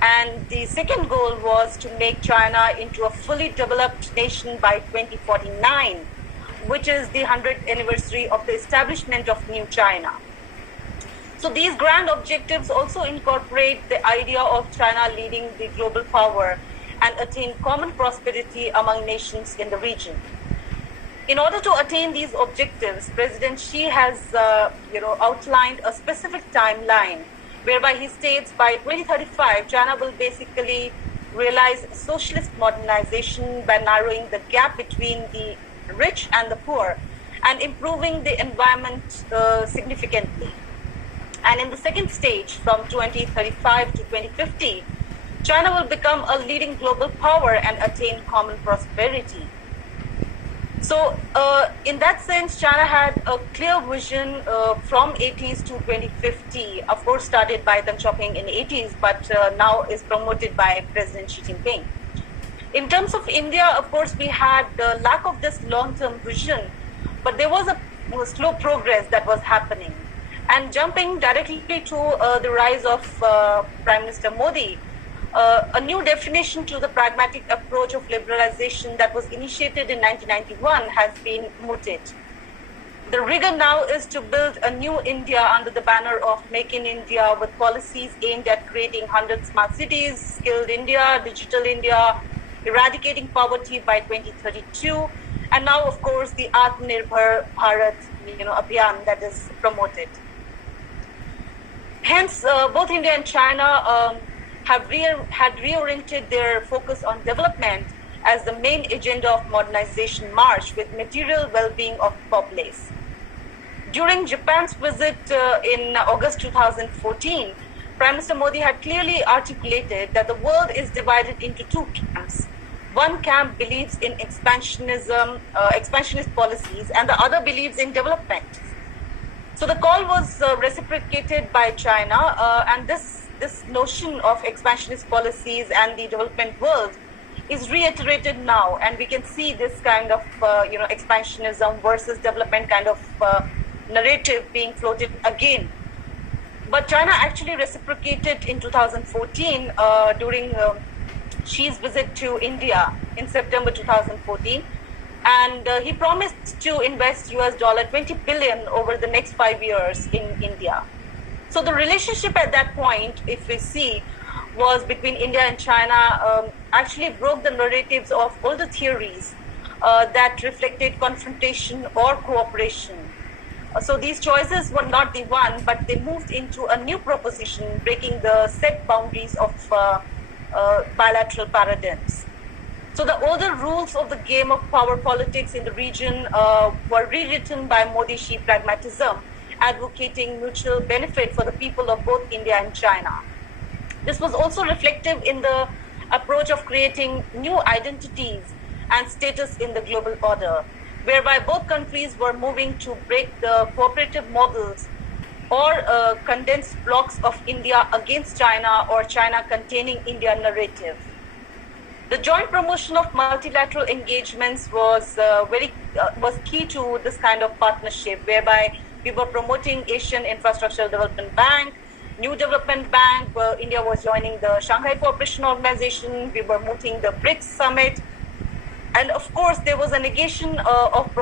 And the second goal was to make China into a fully developed nation by 2049, which is the 100th anniversary of the establishment of New China. So these grand objectives also incorporate the idea of China leading the global power and attain common prosperity among nations in the region. In order to attain these objectives, President Xi has outlined a specific timeline whereby he states by 2035, China will basically realize socialist modernization by narrowing the gap between the rich and the poor and improving the environment significantly. And in the second stage, from 2035 to 2050, China will become a leading global power and attain common prosperity. So in that sense, China had a clear vision from 80s to 2050, of course started by Deng Xiaoping in 80s, but now is promoted by President Xi Jinping. In terms of India, of course, we had the lack of this long-term vision, but there was a slow progress that was happening. And jumping directly to the rise of Prime Minister Modi, a new definition to the pragmatic approach of liberalization that was initiated in 1991 has been mooted. The rigor now is to build a new India under the banner of Make in India, with policies aimed at creating 100 smart cities, skilled India, digital India, eradicating poverty by 2032, and now, of course, the Atmanirbhar Bharat Abhiyan that is promoted. Hence, both India and China had reoriented their focus on development as the main agenda of modernization march with material well-being of the populace. During Japan's visit in August 2014, Prime Minister Modi had clearly articulated that the world is divided into two camps. One camp believes in expansionist policies, and the other believes in development. So the call was reciprocated by China, and this notion of expansionist policies and the development world is reiterated now, and we can see this kind of expansionism versus development kind of narrative being floated again. But China actually reciprocated in 2014 during Xi's visit to India in September 2014, and he promised to invest $20 billion over the next 5 years in India. So the relationship at that point, if we see, was between India and China actually broke the narratives of all the theories that reflected confrontation or cooperation. So these choices were not the one, but they moved into a new proposition, breaking the set boundaries of bilateral paradigms. So the older rules of the game of power politics in the region were rewritten by Modi-Xi pragmatism, advocating mutual benefit for the people of both India and China. This was also reflective in the approach of creating new identities and status in the global order, whereby both countries were moving to break the cooperative models or condensed blocks of India against China or China containing India narrative. The joint promotion of multilateral engagements was was key to this kind of partnership, whereby we were promoting Asian Infrastructure Development Bank, New Development Bank, where India was joining the Shanghai Cooperation Organization, we were mooting the BRICS Summit, and of course there was a negation of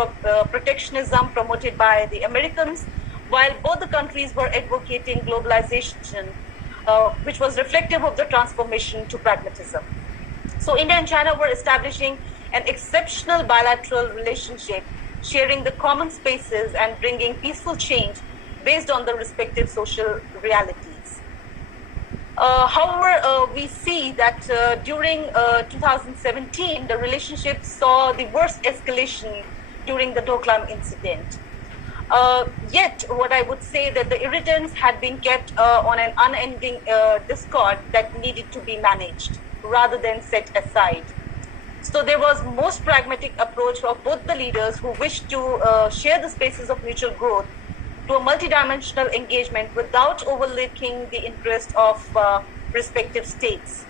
protectionism promoted by the Americans, while both the countries were advocating globalization, which was reflective of the transformation to pragmatism. So India and China were establishing an exceptional bilateral relationship, sharing the common spaces and bringing peaceful change based on the respective social realities. However, we see that during 2017, the relationship saw the worst escalation during the Doklam incident. Yet, what I would say that the irritants had been kept on an unending discord that needed to be managed rather than set aside. So there was most pragmatic approach of both the leaders who wished to share the spaces of mutual growth to a multidimensional engagement without overlooking the interest of respective states.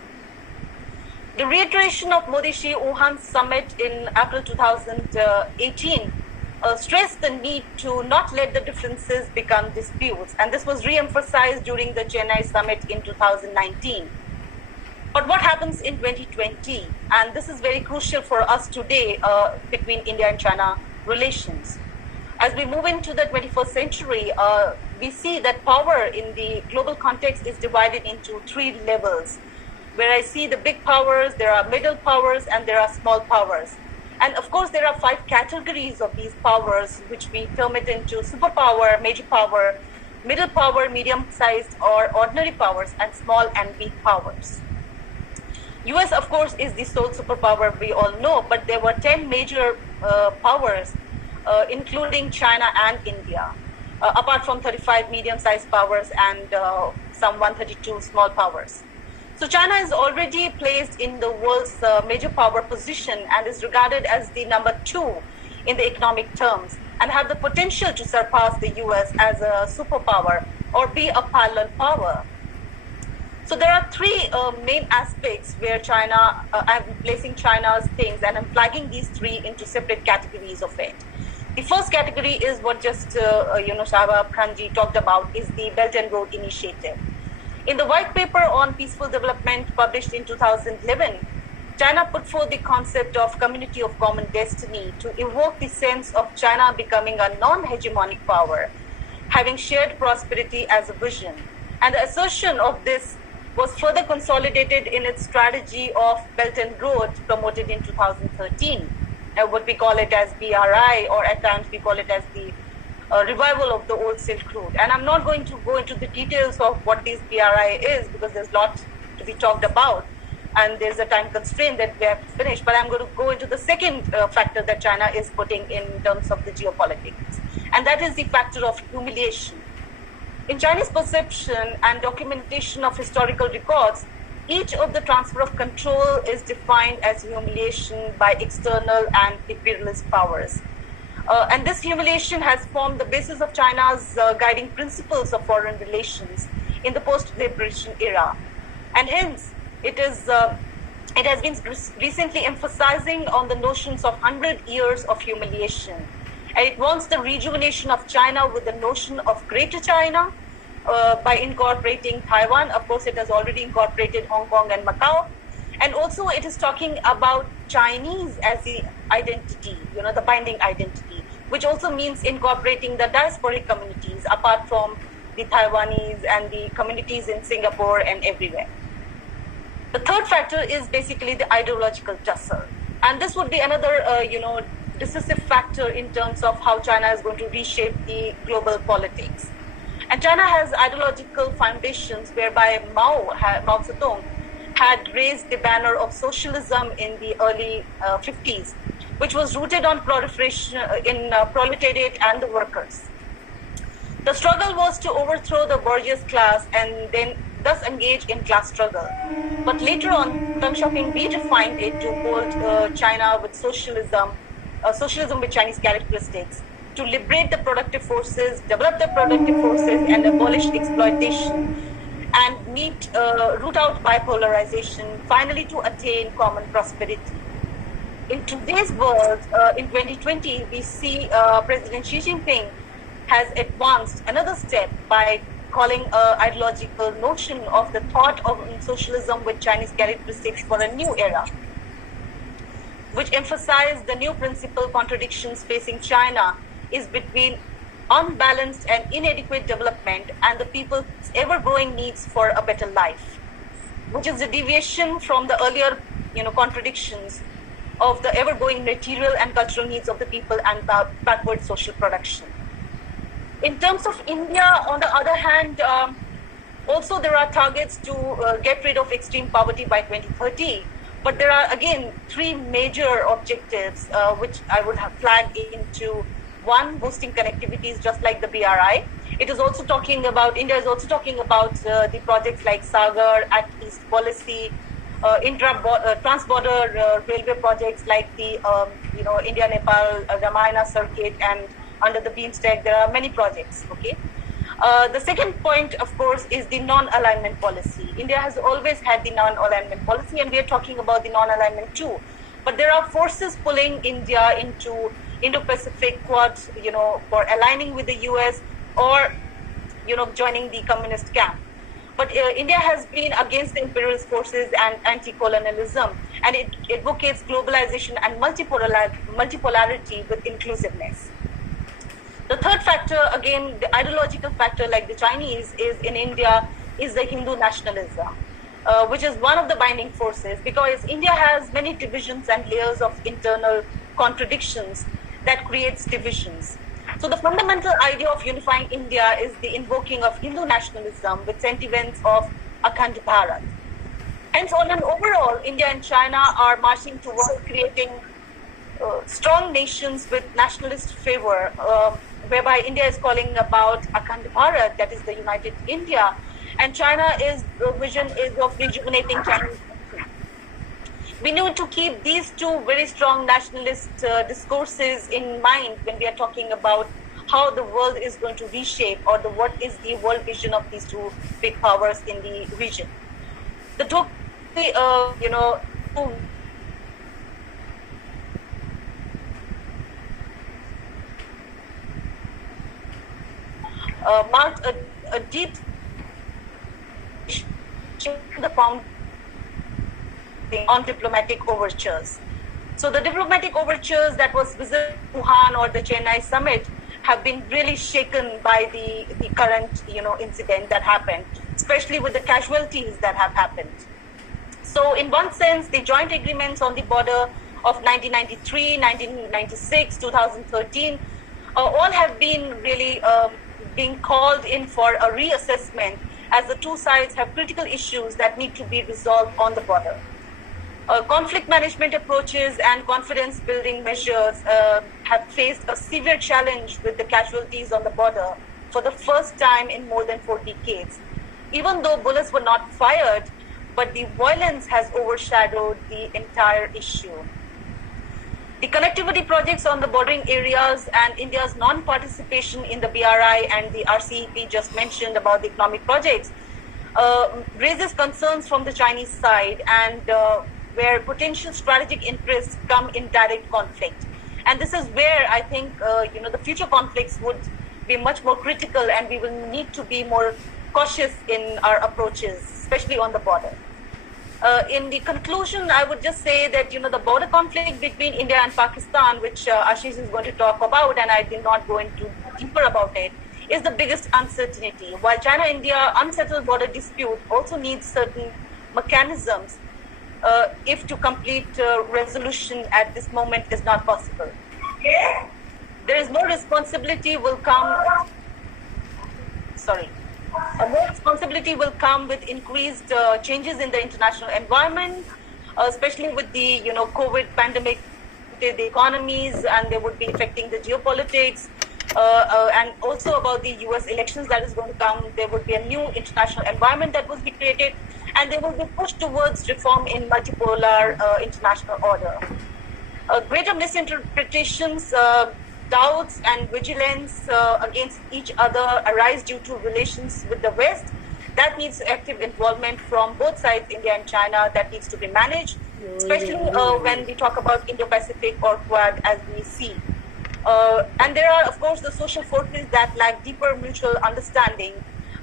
The reiteration of Modi-Xi Wuhan summit in April 2018 stressed the need to not let the differences become disputes, and this was re-emphasized during the Chennai summit in 2019. But what happens in 2020? And this is very crucial for us today between India and China relations. As we move into the 21st century, we see that power in the global context is divided into three levels, where I see the big powers, there are middle powers, and there are small powers. And of course, there are 5 categories of these powers, which we term it into superpower, major power, middle power, medium-sized or ordinary powers, and small and weak powers. US, of course, is the sole superpower we all know, but there were 10 major powers, including China and India, apart from 35 medium-sized powers and some 132 small powers. So China is already placed in the world's major power position and is regarded as the number 2 in the economic terms, and have the potential to surpass the US as a superpower or be a parallel power. So there are 3 main aspects where China, I'm placing China's things, and I'm flagging these 3 into separate categories of it. The first category is what just Shahbab Khanji talked about, is the Belt and Road Initiative. In the white paper on peaceful development published in 2011, China put forth the concept of community of common destiny to evoke the sense of China becoming a non-hegemonic power, having shared prosperity as a vision. And the assertion of this was further consolidated in its strategy of Belt and Road promoted in 2013, what we call it as BRI, or at times we call it as the revival of the old Silk Route. And I'm not going to go into the details of what this BRI is, because there's a lot to be talked about and there's a time constraint that we have to finish, but I'm going to go into the second factor that China is putting in terms of the geopolitics, and that is the factor of humiliation. In Chinese perception and documentation of historical records, each of the transfer of control is defined as humiliation by external and imperialist powers. And this humiliation has formed the basis of China's guiding principles of foreign relations in the post-liberation era. And hence, it has been recently emphasizing on the notions of 100 years of humiliation. And it wants the rejuvenation of China with the notion of Greater China by incorporating Taiwan. Of course, it has already incorporated Hong Kong and Macau. And also it is talking about Chinese as the identity, the binding identity, which also means incorporating the diasporic communities apart from the Taiwanese and the communities in Singapore and everywhere. The third factor is basically the ideological tussle. And this would be another, decisive factor in terms of how China is going to reshape the global politics. And China has ideological foundations whereby Mao Zedong had raised the banner of socialism in the early 50s, which was rooted on proliferation in proletariat and the workers. The struggle was to overthrow the bourgeois class and then thus engage in class struggle. But later on, Deng Xiaoping redefined it to hold China with socialism with Chinese characteristics, to liberate the productive forces, develop the productive forces, and abolish exploitation, and root out bipolarization, finally to attain common prosperity. In today's world, in 2020, we see President Xi Jinping has advanced another step by calling an ideological notion of the thought of socialism with Chinese characteristics for a new era, which emphasized the new principal contradictions facing China is between unbalanced and inadequate development and the people's ever-growing needs for a better life, which is a deviation from the earlier, contradictions of the ever-growing material and cultural needs of the people and backward social production. In terms of India, on the other hand, also there are targets to get rid of extreme poverty by 2030. But there are, again, three major objectives which I would have flagged into. One, boosting connectivities, just like the BRI. It is also talking about, India is also talking about the projects like Sagar, Act East policy, trans-border railway projects like the, India-Nepal Ramayana circuit, and under the BeamStack, there are many projects, okay? The second point, of course, is the non-alignment policy. India has always had the non-alignment policy, and we are talking about the non-alignment too. But there are forces pulling India into Indo-Pacific Quad, for aligning with the US or, joining the communist camp. But India has been against the imperialist forces and anti-colonialism, and it advocates globalization and multipolarity with inclusiveness. The third factor, again, the ideological factor like the Chinese is in India, is the Hindu nationalism, which is one of the binding forces, because India has many divisions and layers of internal contradictions that creates divisions. So the fundamental idea of unifying India is the invoking of Hindu nationalism with sentiments of Akhand Bharat. Hence, on an overall, India and China are marching towards creating strong nations with nationalist favor, whereby India is calling about Akhand Bharat, that is the united India, and China's vision is of rejuvenating Chinese. We need to keep these two very strong nationalist discourses in mind when we are talking about how the world is going to reshape, or what is the world vision of these two big powers in the region. The marked a deep the found on diplomatic overtures. So the diplomatic overtures that was visible in Wuhan or the Chennai summit have been really shaken by the current incident that happened, especially with the casualties that have happened. So in one sense, the joint agreements on the border of 1993, 1996, 2013, all have been really being called in for a reassessment, as the two sides have critical issues that need to be resolved on the border. Conflict management approaches and confidence building measures have faced a severe challenge with the casualties on the border for the first time in more than 4 decades. Even though bullets were not fired, but the violence has overshadowed the entire issue. The connectivity projects on the bordering areas and India's non-participation in the BRI and the RCEP just mentioned about the economic projects raises concerns from the Chinese side, and where potential strategic interests come in direct conflict. And this is where I think the future conflicts would be much more critical, and we will need to be more cautious in our approaches, especially on the border. In the conclusion, I would just say that the border conflict between India and Pakistan, which Ashish is going to talk about, and I did not go into deeper about it, is the biggest uncertainty. While China-India unsettled border dispute also needs certain mechanisms, if to complete resolution at this moment is not possible. There is more responsibility will come. More responsibility will come with increased changes in the international environment, especially with the COVID pandemic, the economies, and they would be affecting the geopolitics, and also about the US elections that is going to come. There would be a new international environment that will be created, and they will be pushed towards reform in multipolar international order. Greater misinterpretations doubts and vigilance against each other arise due to relations with the West. That needs active involvement from both sides, India and China, that needs to be managed, especially when we talk about Indo-Pacific or Quad as we see. And there are, of course, the social forces that lack deeper mutual understanding,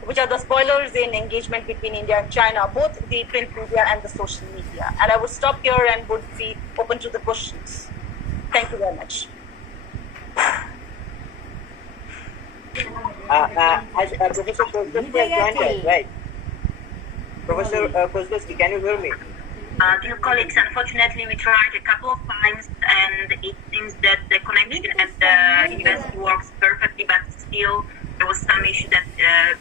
which are the spoilers in engagement between India and China, both the print media and the social media. And I would stop here and would be open to the questions. Thank you very much. Professor Kozlowski has joined us, right? Professor Kozlowski, can you hear me? Dear colleagues, unfortunately we tried a couple of times and it seems that the connection at the university works perfectly, but still there was some issue that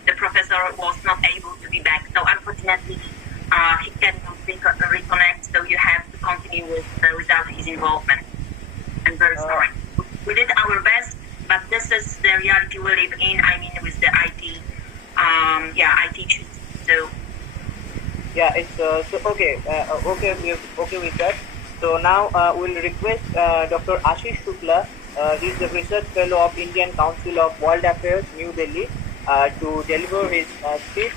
the professor was not able to be back. So unfortunately he cannot reconnect, so you have to continue without his involvement. I'm very sorry. We did our best, but this is the reality we live in. I mean, with the IT, IT issues. So. Yeah, it's so okay. Okay with that. So now we'll request Dr. Ashish Shukla. He's the research fellow of Indian Council of World Affairs, New Delhi, to deliver his speech.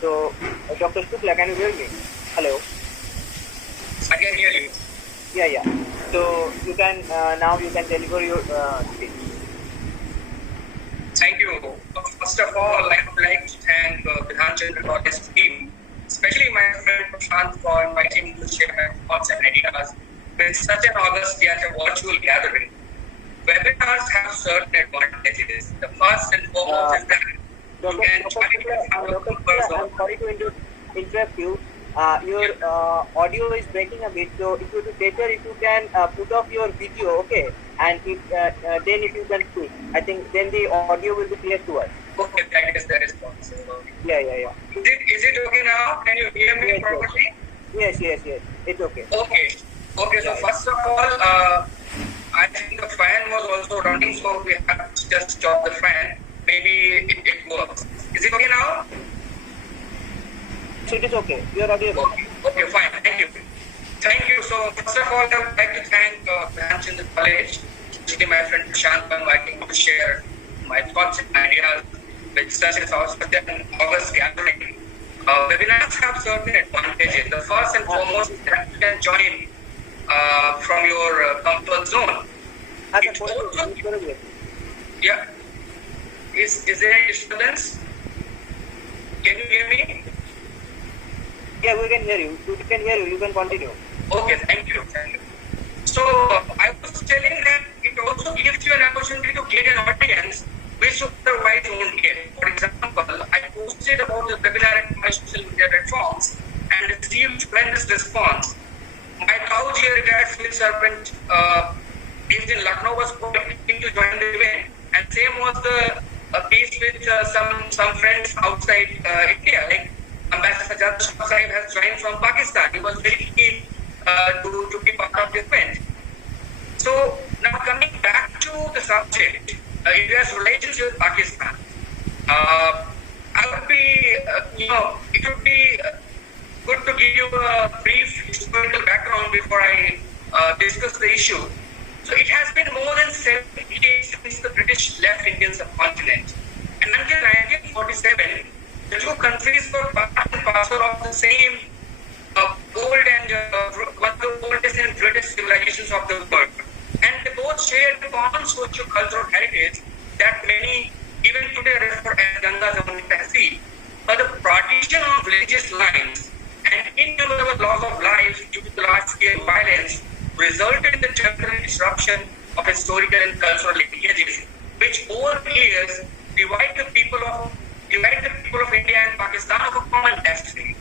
So, Dr. Shukla, can you hear me? Hello. I can hear you. Yeah. So you can now you can deliver your speech. Thank you. First of all, I would like to thank Bidhan Chandra College team, especially my friend Prashant for inviting me to share my thoughts and ideas with such an august yet a virtual gathering. Webinars have certain advantages. The first and foremost is that you can join your comfort zone. I'm sorry to interrupt you. Your audio is breaking a bit, so it would be better if you can put off your video, okay? And if, then if you can speak, I think then the audio will be clear to us. Okay, that is possible. Yeah. Is it okay now? Can you hear me properly? Yes. It's okay. Okay. So first of all, I think the fan was also running, so we have to just stop the fan. Maybe it works. Is it okay now? So it is okay. You are audible. Okay, fine. Thank you. So first of all, I would like to thank Bidhan Chandra College, especially my friend Prashant for inviting me to share my thoughts and ideas with such an august gathering. Webinars have certain advantages. The first and foremost is that you can join from your comfort zone. Yeah. Is there any disturbance? Can you hear me? Yeah, we can hear you. We can hear you. You can continue. Okay, thank you. So I was telling that it also gives you an opportunity to get an audience which otherwise won't get. For example, I posted about the webinar at my social media platforms and received tremendous response. My couch here retired civil servant based in Lucknow was quite keen to join the event, and same was the case with some friends outside India, like Ambassador Chandra Sahib has joined from Pakistan. He was very keen to be part of the event. So now coming back to the subject, India's relations with Pakistan. I would be, it would be good to give you a brief historical background before I discuss the issue. So it has been more than 70 years since the British left Indian subcontinent, and until 1947. The two countries were part and parcel of the same old and one of the oldest and greatest civilizations of the world. And they both shared a common socio-cultural heritage that many even today refer as Ganga Jamuna Sea. But the partition of religious lines and innumerable loss of life due to large-scale violence resulted in the temporary disruption of historical and cultural linkages, which over the years divide the people of India and Pakistan of a common destiny.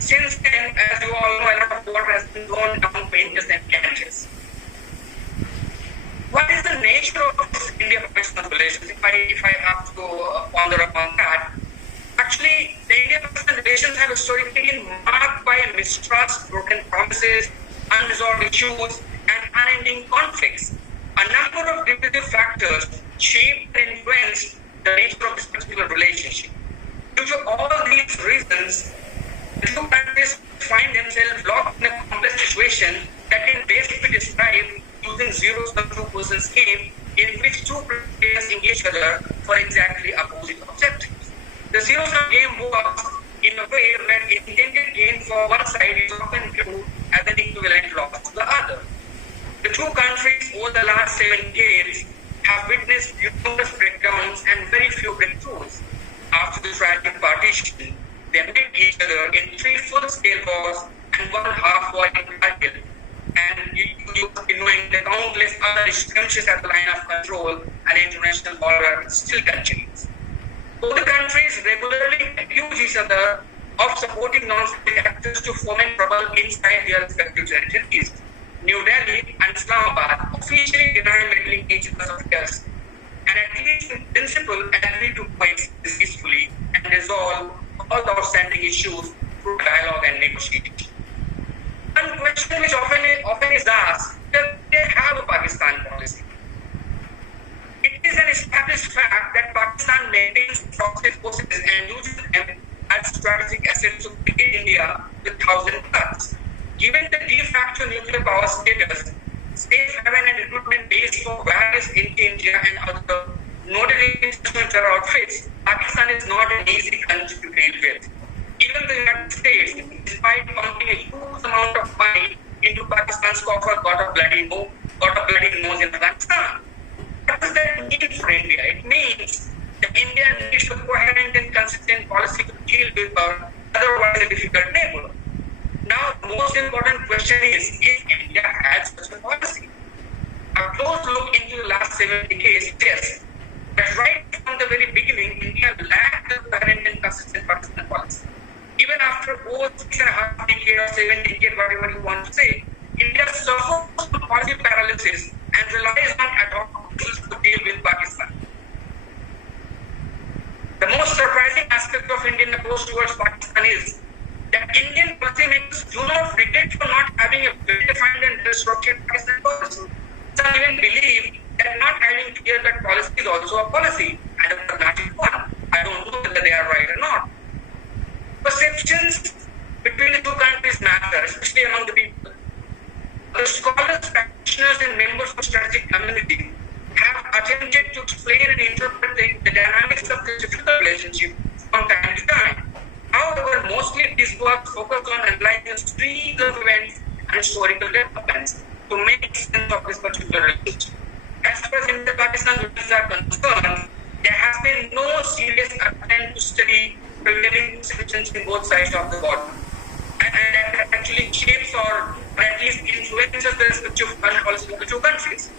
Since then, as you all know, a lot of water has been gone down Ganges and Ganges. What is the nature of this India-Pakistan relations? If I have to ponder upon that, actually, the India-Pakistan relations have historically been marked by mistrust, broken promises, unresolved issues, and unending conflicts. A number of divisive factors shaped and influenced the nature of this particular relationship. Due to all these reasons, the two countries find themselves locked in a complex situation that can best be described using zero-sum two-person scheme in which two players engage each other for exactly opposite objectives. The zero-sum game works in a way where intended gain for one side is often viewed as an equivalent loss to the other. The two countries over the last 7 games have witnessed numerous breakdowns and very few breakthroughs. After the tragic partition, they met each other in 3 full-scale wars and 1 half-war in Kargil. And you knowing the countless other skirmishes at the line of control and international border still continues. Both the countries regularly accuse each other of supporting non-state actors to foment trouble inside their respective territories. New Delhi and Islamabad officially deny meddling each other's affairs, and at least in principle agree to coexist peacefully and resolve all the outstanding issues through dialogue and negotiation. One question which often is asked, does they have a Pakistan policy? It is an established fact that Pakistan maintains proxy forces and uses them as strategic assets to defeat India with 1,000 cuts. Given the de facto nuclear power status, safe haven and recruitment base for various India and other noted international terror outfits, Pakistan is not an easy country to deal with. Even the United States, despite pumping a huge amount of money into Pakistan's coffer, got a bloody nose in Afghanistan. What does that mean for India? It means that India needs a coherent and consistent policy to deal with our otherwise a difficult neighbor. Now, the most important question is if India has such a policy. A close look into the last 7 decades suggests that right from the very beginning, India lacked a coherent and consistent Pakistan policy. Even after both 6.5 decades or 7 decades, whatever you want to say, India suffers from policy paralysis and relies on ad hoc policies to deal with Pakistan. The most surprising aspect of Indian approach towards Pakistan is that Indian policymakers do not regret for not having a well-defined and well-structured Pakistan policy. Some even believe that not having clear-cut policy is also a policy and a pragmatic one. I don't know whether they are right or not. Perceptions between the two countries matter, especially among the people. The scholars, practitioners, and members of strategic community have attempted to explain and interpret the dynamics of this difficult relationship from time to time. However, mostly these works focus on analyzing a series of events and historical developments to make sense of this particular relationship. As far as India-Pakistan relations are concerned, there has been no serious attempt to study prevailing situations in both sides of the border. And that actually shapes or at least influences the respective foreign policy of the two countries.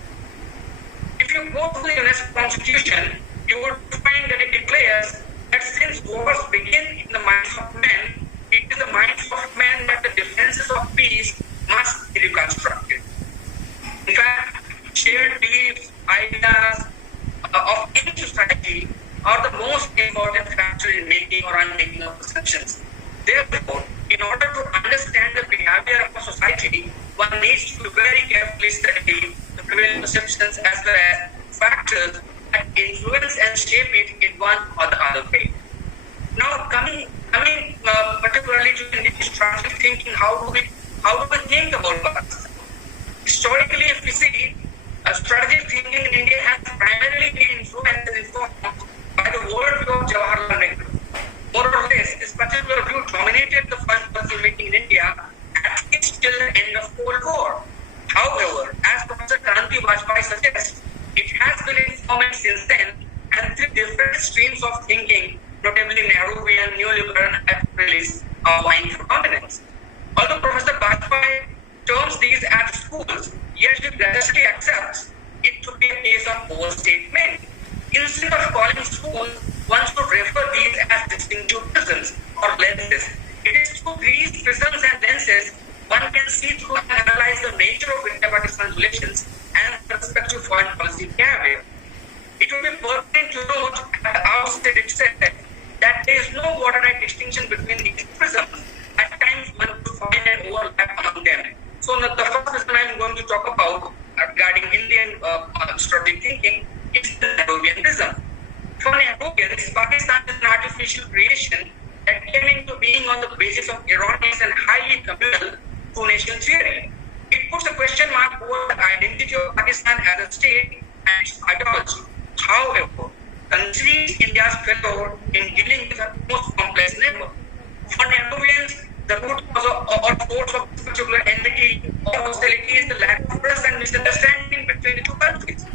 If you go to the UNESCO Constitution, you would find that it declares that since wars begin in the minds of men, it is the minds of men that the defenses of peace must be reconstructed. In fact, shared beliefs, ideas of any society are the most important factor in making or unmaking of perceptions. Therefore, in order to understand the behavior of a society, one needs to very carefully study the prevailing perceptions as well as factors that influence and shape it in one or the other way. Now, coming particularly to the strategic thinking, how do we think about Pakistan? Historically, if we see, strategic thinking in India has primarily been influenced and informed by the worldview of Jawaharlal Nehru. More or less, this particular view dominated the foreign policy making in India at least till the end of Cold War. However, as Professor Kranti Vajpayee suggests, it has been informed since then, and 3 different streams of thinking, notably Nehruvian, neoliberal, and realist, are vying for dominance. Although Professor Vajpayee terms these as schools, yet he graciously accepts it to be a case of overstatement. Instead of calling schools, one should refer these as distinctive prisms or lenses. It is through these prisms and lenses one can see through and analyze the nature of India-Pakistan relations and the respective foreign policy behavior. It would be pertinent to note at the outset itself that there is no watertight distinction between these prisms. At times one could find an overlap among them. So the first prism I am going to talk about regarding Indian strategic thinking is the Nehruvian prism. For Nehruvians, Pakistan is an artificial creation that came into being on the basis of erroneous and highly communal two-nation theory. It could puts a question mark over the identity of Pakistan as a state and its ideology. However, considers India's failure in dealing with a most complex neighbor. For Nehruvians, the root cause or source of this particular enmity or hostility is the lack of trust and misunderstanding between the two countries.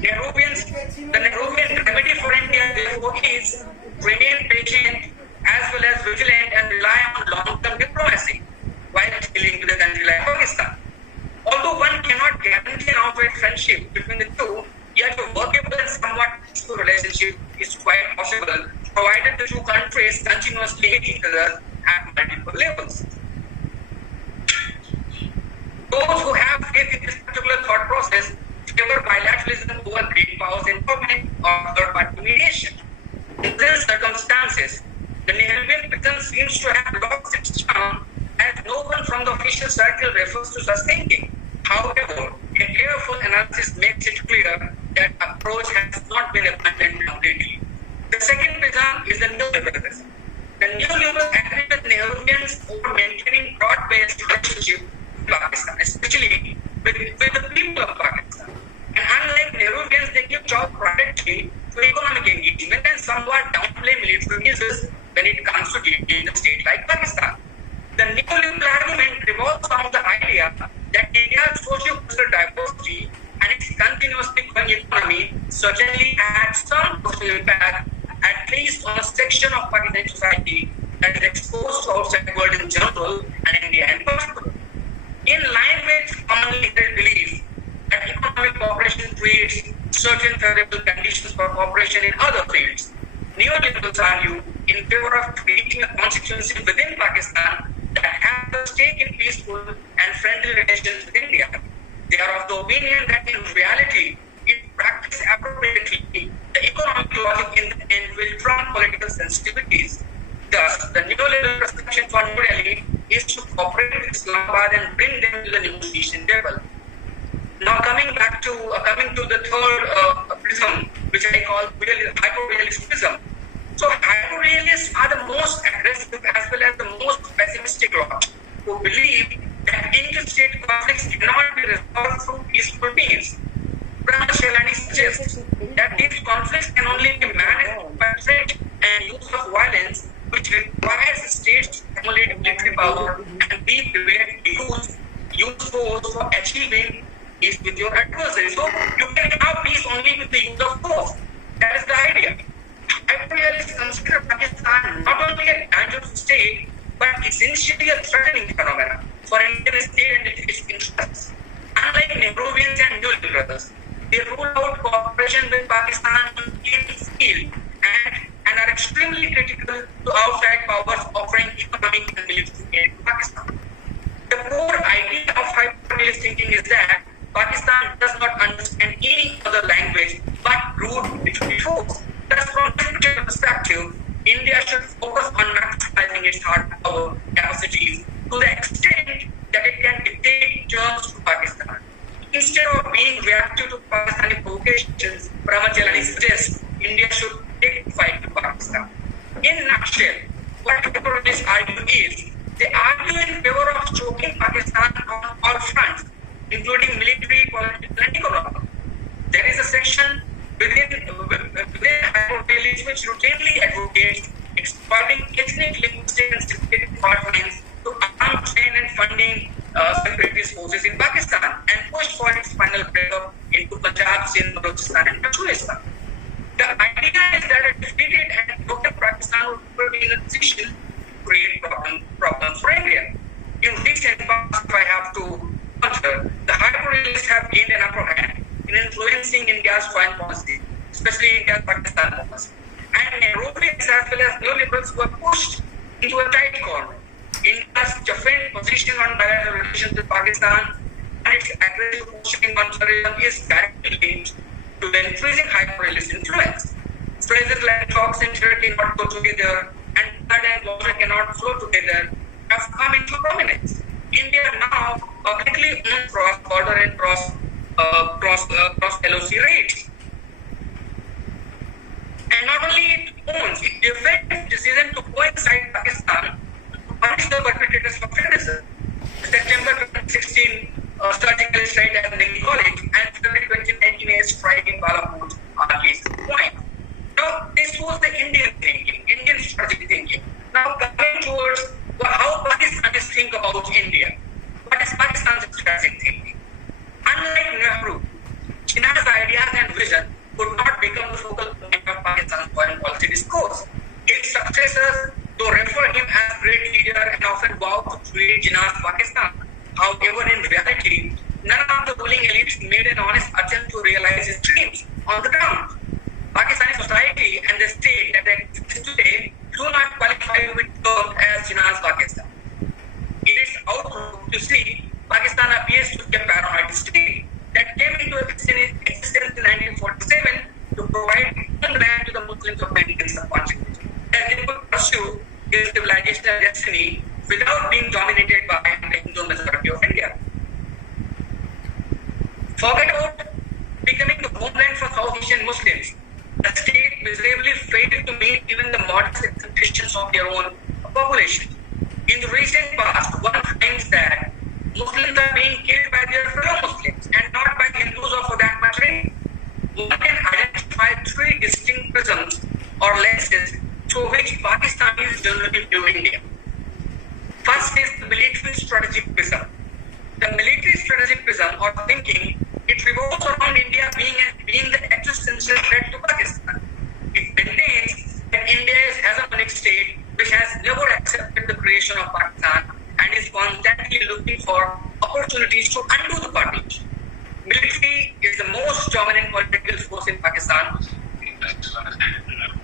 The Nehruvian remedy for India, therefore, is remain patient as well as vigilant and rely on long-term diplomacy while dealing with a country like Pakistan. Although one cannot guarantee an outright friendship between the two, yet a workable and somewhat peaceful relationship is quite possible, provided the two countries continuously hit each other at multiple levels. Those who have faith in this particular thought process favor bilateralism over great powers involvement or third-party mediation. In these circumstances, the Nehruvian pattern seems to have lost its charm as no one from the official circle refers to such thinking. However, a careful analysis makes it clear that approach has not been abandoned completely. The second reason is the neoliberalism. The neoliberals agree with Nehruvians over maintaining broad-based relationship with Pakistan, especially with the people of Pakistan. And unlike Nehruvians, they give top priority to economic engagement and somewhat downplay military measures when it comes to dealing with a state like Pakistan. The neoliberal argument revolves around the idea that India's socio-cultural diversity and its continuously growing economy certainly adds some social impact, at least on a section of Pakistani society that is exposed to outside world in general and India in particular. In line with commonly held belief that economic cooperation creates certain favorable conditions for cooperation in other fields, neoliberals argue in favor of creating a constituency within Pakistan that has a stake in peaceful and friendly relations with India. They are of the opinion that in reality, if practiced appropriately, the economic logic in the end will trump political sensitivities. Thus, the neoliberal perception for New Delhi is to cooperate with Islamabad and bring them to the negotiation table. Now, coming to the third prism, which I call hyper-realist prism. So, hyper-realists are the most aggressive as well as the most pessimistic lot who believe that interstate conflicts cannot be resolved through peaceful means. Shelani suggests that these conflicts can only be managed by threat and use of violence, which requires states to accumulate military power and be prepared to use force for achieving peace with your adversary. So you can have peace only with the use of force. That is the idea. Hyper-realists consider Pakistan not only a dangerous state, but essentially a threatening phenomenon for Indian state and its interests. Unlike Nehruvians and neoliberals, they rule out cooperation with Pakistan in field and are extremely critical to outside powers offering economic and military aid to Pakistan. The core idea of hyper-realist thinking is that Pakistan does not understand any other language but rude military force. Thus, from this perspective, India should focus on maximizing its hard power capacities to the extent that it can dictate terms to Pakistan. Instead of being reactive to Pakistani provocations, Brahmacharani suggests India should take the fight to Pakistan. In a nutshell, what hyper-realists argue is they argue in favor of choking Pakistan on all fronts, including military, political, and economic. There is a section within hyper-realism which routinely advocates exploiting ethnic, linguistic, and security departments to arm, train, and funding separatist forces in Pakistan and push for its final breakup into Punjab, Sindh, Balochistan, and Baluchistan. The idea is that a defeated and broken Pakistan would be in a position to create problems for India. In recent past, if I have to counter, the hyper-realists have gained an upper hand in influencing India's foreign policy, especially India's Pakistan policy. And Nehruvians as well as neoliberals were pushed into a tight corner. India's different position on bilateral relations with Pakistan and its aggressive pushing on terrorism is directly linked to the increasing hyper-realist influence. Phrases like talks and charity cannot go together and blood and water cannot flow together have come into prominence. India now publicly owns cross-border and cross LOC rates. And not only it owns, it defends its decision to go inside Pakistan to punish the perpetrators of terrorism. The September 2016 strategic Balapur are case in point. Now, this was the Indian thinking, Indian strategic thinking. Now, coming towards how Pakistanis think about India. What is Pakistan's strategic thinking? Unlike Nehru, Jinnah's ideas and vision could not become the focal point of Pakistan's foreign policy discourse. Its successors, though refer him as great leader and often vow to create Jinnah's Pakistan. However, in reality, none of the ruling elites made an honest attempt to realize his dreams on the ground. Pakistani society and the state that exists today do not qualify with term as Jinnah's Pakistan. In its outlook, you see, Pakistan appears to be a paranoid state that came into existence in 1947 to provide land to the Muslims of the Indian subcontinent, that they could pursue their civilizational destiny without being dominated by the Hindu majority of India. Forget about becoming the homeland for South Asian Muslims. The state miserably failed to meet even the modest expectations of their own population. In the recent past, one finds that Muslims are being killed by their fellow Muslims and not by Hindus or for that matter. One can identify three distinct prisms or lenses through which Pakistanis generally view India. First is the military strategic prism. The military strategic prism or thinking, it revolves around India being the existential threat to Pakistan. It maintains that India is a hegemonic state which has never accepted the creation of Pakistan and is constantly looking for opportunities to undo the partition. Military is the most dominant political force in Pakistan.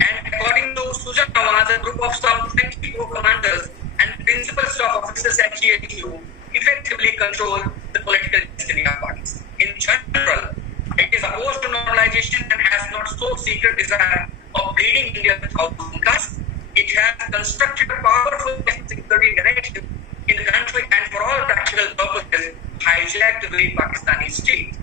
And according to Sujan Nawaz, a group of some 24 commanders and principal staff officers at GHQ effectively control the political destiny of Pakistan. In general, it is opposed to normalization and has not so secret desire of bleeding India with thousand cuts. It has constructed a powerful security narrative in the country and for all practical purposes hijacked the very Pakistani state.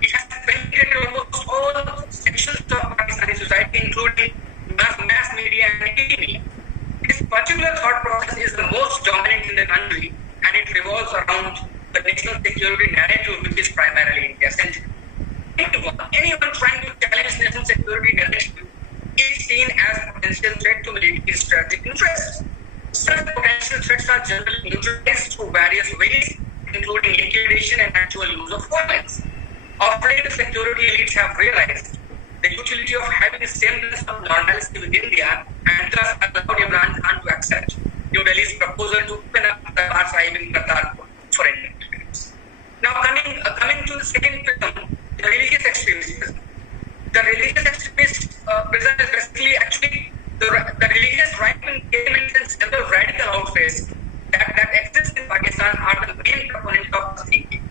It has penetrated almost all sections of Pakistani society, including mass media and academia. This particular thought process is the most dominant in the country, and it revolves around the national security narrative, which is primarily India-centric. Anyone trying to challenge national security narrative is seen as a potential threat to military strategic interests. Such potential threats are generally neutralized through various ways, including intimidation and actual use of violence. Of late, the security elites have realized the utility of having a semblance of normalcy with India and thus allowed Imran Khan to accept New Delhi's proposal to open up the Darbar Sahib in Kartarpur for Indian pilgrims. Now, coming to the second prism, the religious extremism. The religious extremist prism is basically actually the religious right-wing elements and several radical outfits that exist in Pakistan are the main component of this thinking.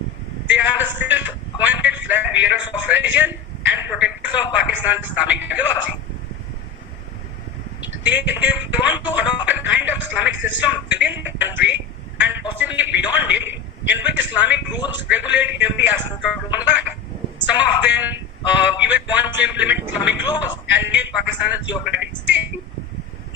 They are the self-appointed flag bearers of religion and protectors of Pakistan's Islamic ideology. They want to adopt a kind of Islamic system within the country and possibly beyond it, in which Islamic rules regulate every aspect of human life. Some of them even want to implement Islamic laws and make Pakistan a theocratic state.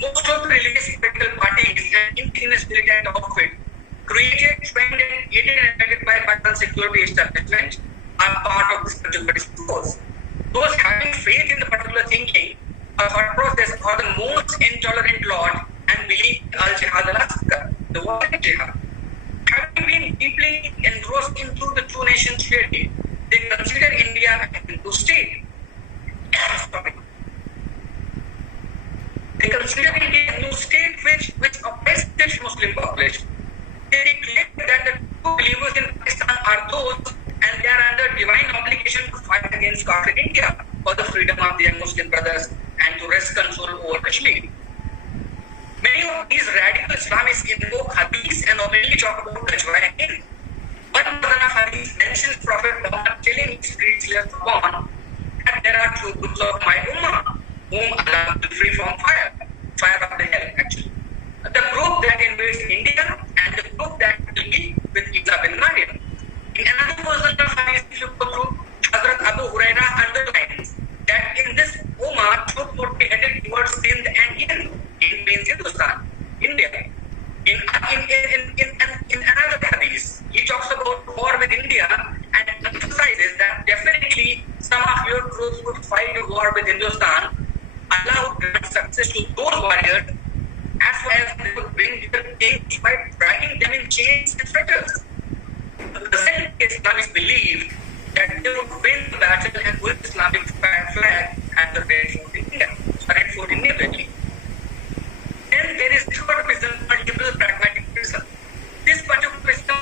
Most of the religious political parties and indigenous militant outfit created, trained, and aided and abetted by Pakistan security establishment are part of this particular discourse. Those having faith in the particular thinking or thought process are the most intolerant lot and believe al-jihad al-asghar, the violent jihad. Having been deeply engrossed into the two nations theory, they consider India a Hindu state. They consider India a Hindu state which oppresses its Muslim population. They declare that the true believers in Pakistan are those, and they are under divine obligation to fight against Kafir India for the freedom of their Muslim brothers and to wrest control over Kashmir. Many of these radical Islamists invoke hadith and openly talk about Najwa Hind. One Madana hadith mentions Prophet Muhammad telling his creatures upon that there are two groups of my ummah, whom Allah will free from fire of the hell actually. The group that invades India and the group that will be with Isa bin Maryam. In another version of hadith, if you go through, Hazrat Abu Huraira underlines that in this ummah, truth would be headed towards Sindh and Hind, in means Hindustan, India. In another hadith, he talks about war with India and emphasizes that those who would fight a war with Hindustan, Allah would grant success to those warriors as well as they would bring their kings by dragging them in chains and fetters. The second Islamists believed that they would win the battle and with Islamic flag at the Red Fort in New Delhi. Then there is third wisdom, liberal pragmatic wisdom. This particular wisdom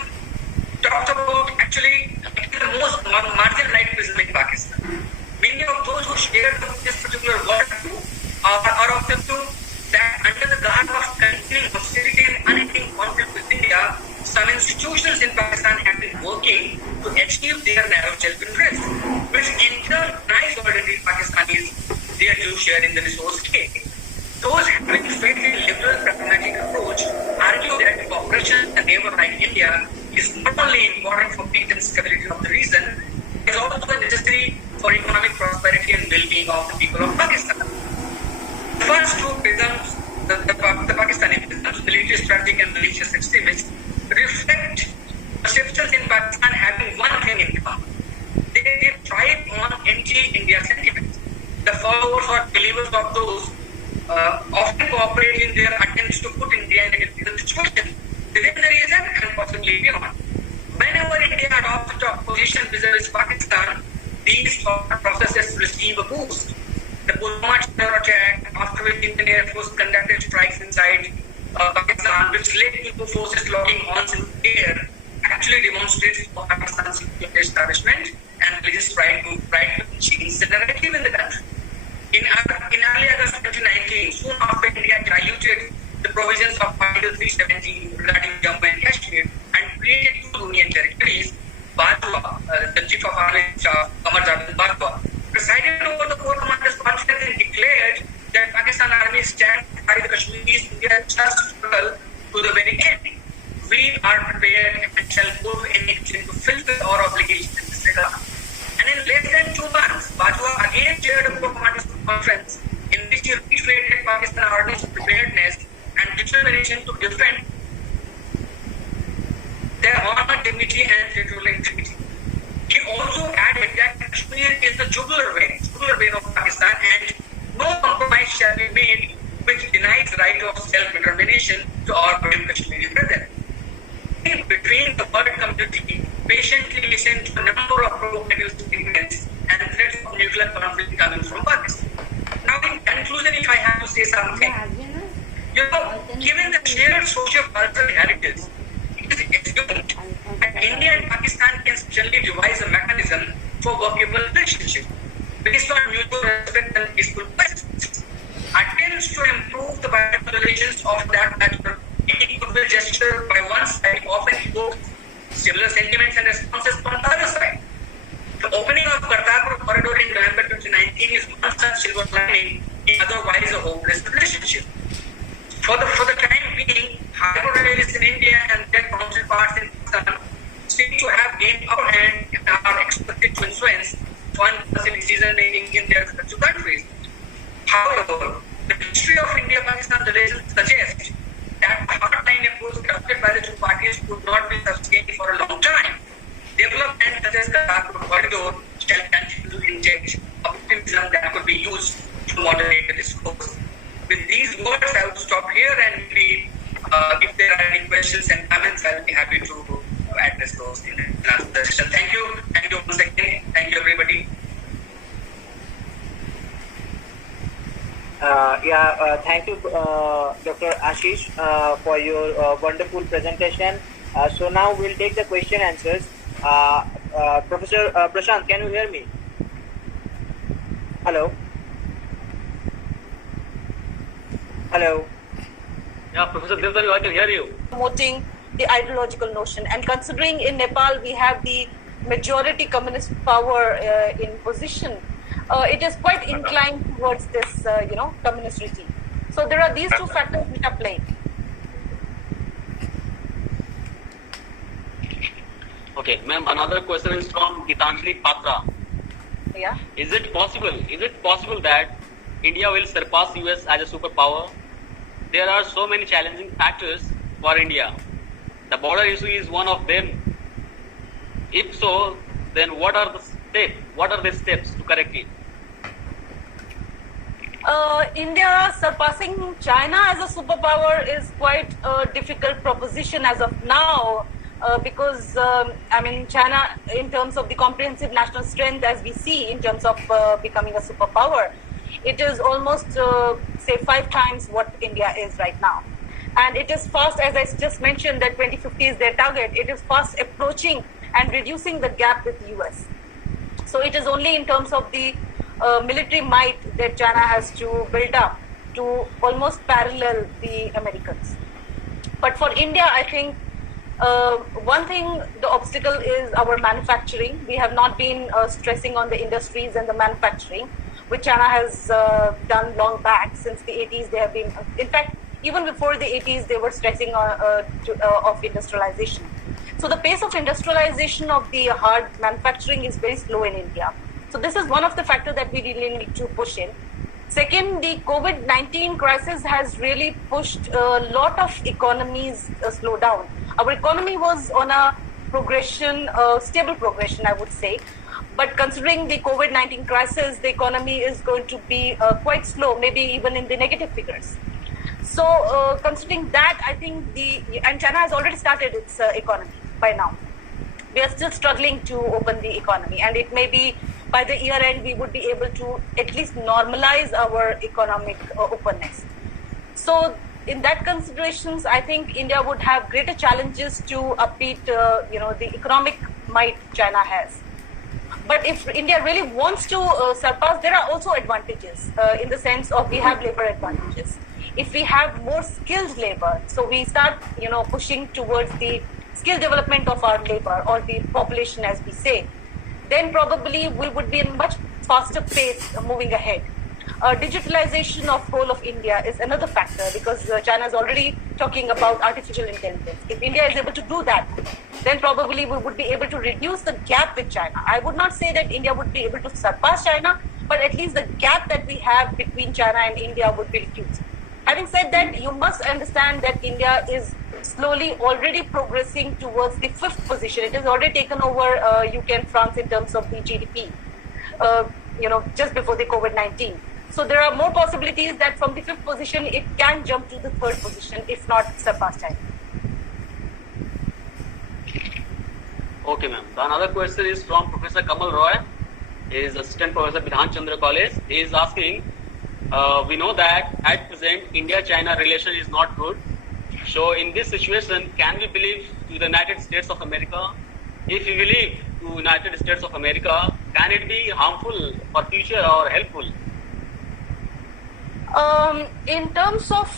talks about actually the most marginalized wisdom in Pakistan. Many of those who share this particular worldview are of the view that under the guard of continuing hostility and unending conflict with India, some institutions in Pakistan have been working to achieve their narrow self-interest, which in turn denies ordinary Pakistanis their due share in the resource cake. Those having faith in liberal pragmatic approach argue that cooperation with a neighbor like India is not only important for peace and stability of the region, it is also necessary for economic prosperity and well-being of the people of Pakistan. The first two prisms, the Pakistani prisms, military strategic and religious extremists, reflect perceptions in Pakistan having one thing in common. They thrive on anti-India sentiment. The followers or believers of those often cooperate in their attempts to put India in a difficult situation within the region and possibly beyond. Whenever India adopts a position vis-a-vis Pakistan, these thought processes receive a boost. The Pulwama terror attack, after which Indian Air Force conducted strikes inside Pakistan, which led to forces locking horns in the air, actually demonstrates Pakistan's security establishment and religious pride to change the narrative in the country. In early August 2019, soon after India diluted the provisions of Article 317 regarding Jammu and Kashmir and created two union territories, Bajwa, the chief of army staff, Qamar Bajwa, presided over the Corps Commanders Conference and declared that Pakistan Army stands by the Kashmiris in their just struggle to the very end. We are prepared and shall go to any extent to fulfill our obligations in this regard. And in less than 2 months, Bajwa again chaired a Corps Commanders Conference in which he reiterated Pakistan Army's preparedness and determination to defend their honor, dignity, and territorial integrity. He also added that Kashmir is the jugular vein of Pakistan, and no compromise shall be made which denies the right of self-determination to our brave Kashmiri brethren. In between, the world community patiently listened to a number of provocative statements and threats of nuclear conflict coming from Pakistan. Now, in conclusion, if I have to say something, given the shared socio-cultural heritage, it is assumed that India and Pakistan can certainly devise a mechanism for workable relationship based on mutual respect and peaceful coexistence. Attempts to improve the bilateral relations of that nature in goodwill gesture by one side often evoke similar sentiments and responses from the other side. The opening of Kartarpur corridor in November 2019 is one such silver lining in otherwise a hopeless relationship. For the time being, hyper-realists in India and their counterparts in Pakistan seem to have gained upper hand and are expected to influence foreign policy decision-making in their respective countries. However, the history of India-Pakistan relations suggests that the hardline approach adopted by the two parties could not be sustained for a long time. Development such as the Kartarpur corridor shall continue to inject optimism that could be used to moderate the discourse. With these words, I will stop here and maybe if there are any questions and comments, I will be happy to address those in the session. Thank you. Thank you once again. Thank you, everybody. Thank you, Dr. Ashish, for your wonderful presentation. So now we'll take the question answers. Professor Prashant, can you hear me? Hello? Hello? Yeah, Professor Bidhan, I can hear you. Promoting the ideological notion, and considering in Nepal we have the majority communist power in position, it is quite inclined towards this, communist regime. So there are these two factors which are playing. Okay, ma'am, another question is from Gitanjali Patra. Yeah. Is it possible that India will surpass US as a superpower? There are so many challenging factors for India. The border issue is one of them. If so, then what are the steps to correct it? India surpassing China as a superpower is quite a difficult proposition as of now, because I mean, China, in terms of the comprehensive national strength, as we see in terms of becoming a superpower, it is almost say 5 times what India is right now, and it is fast, as I just mentioned, that 2050 is their target. It is fast approaching and reducing the gap with the US. So it is only in terms of the military might that China has to build up to almost parallel the Americans. But for India, I think one thing, the obstacle is our manufacturing. We have not been stressing on the industries and the manufacturing, which China has done long back. Since the 80s, they have been, in fact, even before the 80s, they were stressing of industrialization. So the pace of industrialization of the hard manufacturing is very slow in India. So this is one of the factors that we really need to push in. Second, the COVID-19 crisis has really pushed a lot of economies slow down. Our economy was on a progression, stable progression, I would say. But considering the COVID-19 crisis, the economy is going to be quite slow, maybe even in the negative figures. So considering that, I think and China has already started its economy by now. We are still struggling to open the economy, and it may be by the year end we would be able to at least normalize our economic openness. So in that considerations, I think India would have greater challenges to upbeat the economic might China has. But if India really wants to surpass, there are also advantages in the sense of we have labor advantages. If we have more skilled labor, so we start pushing towards the skill development of our labor or the population, as we say, then probably we would be in much faster pace moving ahead. Digitalization of whole of India is another factor, because China is already talking about artificial intelligence. If India is able to do that, then probably we would be able to reduce the gap with China. I would not say that India would be able to surpass China, but at least the gap that we have between China and India would be reduced. Having said that, you must understand that India is slowly already progressing towards the 5th position. It has already taken over UK and France in terms of the GDP, just before the COVID-19. So there are more possibilities that from the 5th position, it can jump to the 3rd position, if not surpass China. Okay, ma'am. So another question is from Professor Kamal Roy. He is Assistant Professor Bidhan Chandra College. He is asking, we know that at present, India-China relation is not good. So in this situation, can we believe to the United States of America? If we believe to United States of America, can it be harmful for future or helpful? In terms of,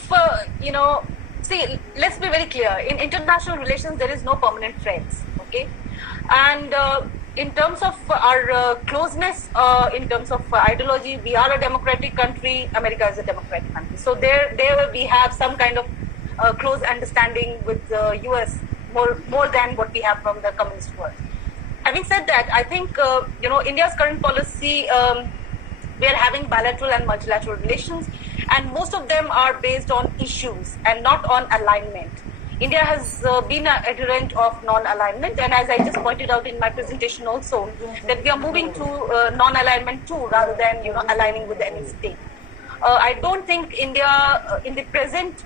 see, let's be very clear. In international relations, there is no permanent friends, okay? And in terms of our closeness, in terms of ideology, we are a democratic country, America is a democratic country. So there we have some kind of close understanding with the US more than what we have from the communist world. Having said that, I think India's current policy, we are having bilateral and multilateral relations, and most of them are based on issues and not on alignment. India has been an adherent of non-alignment, and as I just pointed out in my presentation also, that we are moving to non-alignment too, rather than aligning with any state. I don't think India in the present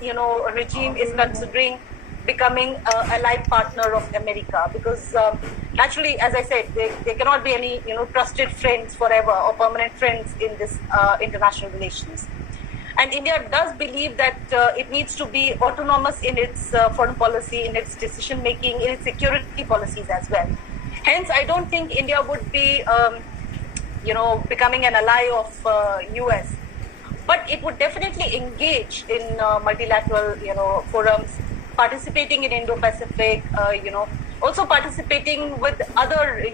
regime is considering becoming an allied partner of America, because naturally, as I said, there cannot be any trusted friends forever or permanent friends in this international relations. And India does believe that it needs to be autonomous in its foreign policy, in its decision making, in its security policies as well. Hence, I don't think India would be becoming an ally of US. But it would definitely engage in multilateral, forums, participating in Indo-Pacific, also participating with other,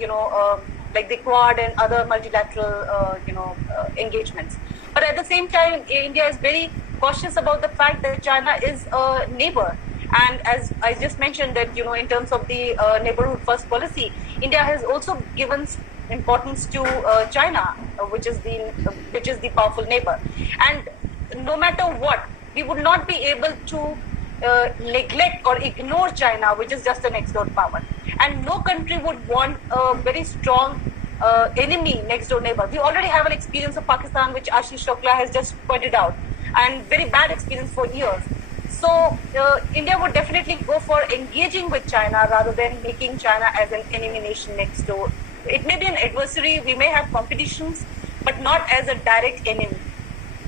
like the Quad and other multilateral, engagements. But at the same time, India is very cautious about the fact that China is a neighbor. And as I just mentioned that, in terms of the neighborhood first policy, India has also given importance to China, which is the powerful neighbor. And no matter what, we would not be able to neglect or ignore China, which is just the next door power. And no country would want a very strong enemy, next door neighbor. We already have an experience of Pakistan, which Ashish Shokla has just pointed out, and very bad experience for years. So India would definitely go for engaging with China rather than making China as an enemy nation next door. It may be an adversary, we may have competitions, but not as a direct enemy,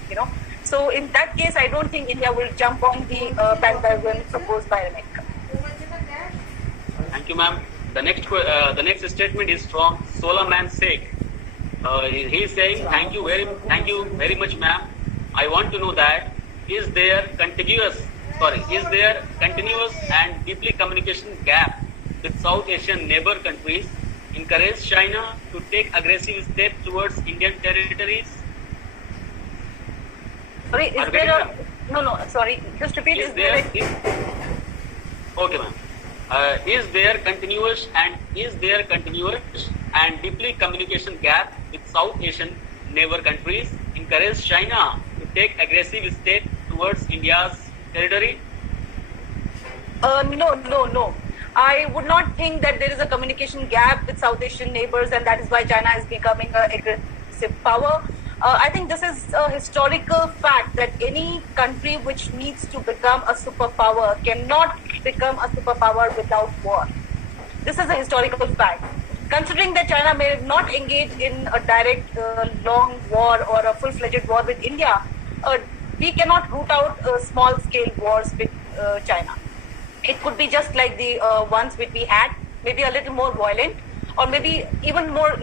you know. So in that case, I don't think India will jump on the bandwagon proposed by America. Thank you, ma'am. The next statement is from Solomon Sheikh. He is saying, thank you very much, ma'am. I want to know that is there continuous and deeply communication gap with South Asian neighbor countries encourage China to take aggressive steps towards Indian territories? Sorry, is there a... No, sorry. Just repeat. Okay, ma'am. Is there continuous and deeply communication gap with South Asian neighbor countries encourage China to take aggressive steps towards India's territory? No. I would not think that there is a communication gap with South Asian neighbors, and that is why China is becoming an aggressive power. I think this is a historical fact that any country which needs to become a superpower cannot become a superpower without war. This is a historical fact. Considering that China may not engage in a direct long war or a full-fledged war with India, we cannot root out small-scale wars with China. It could be just like the ones which we had, maybe a little more violent, or maybe even more,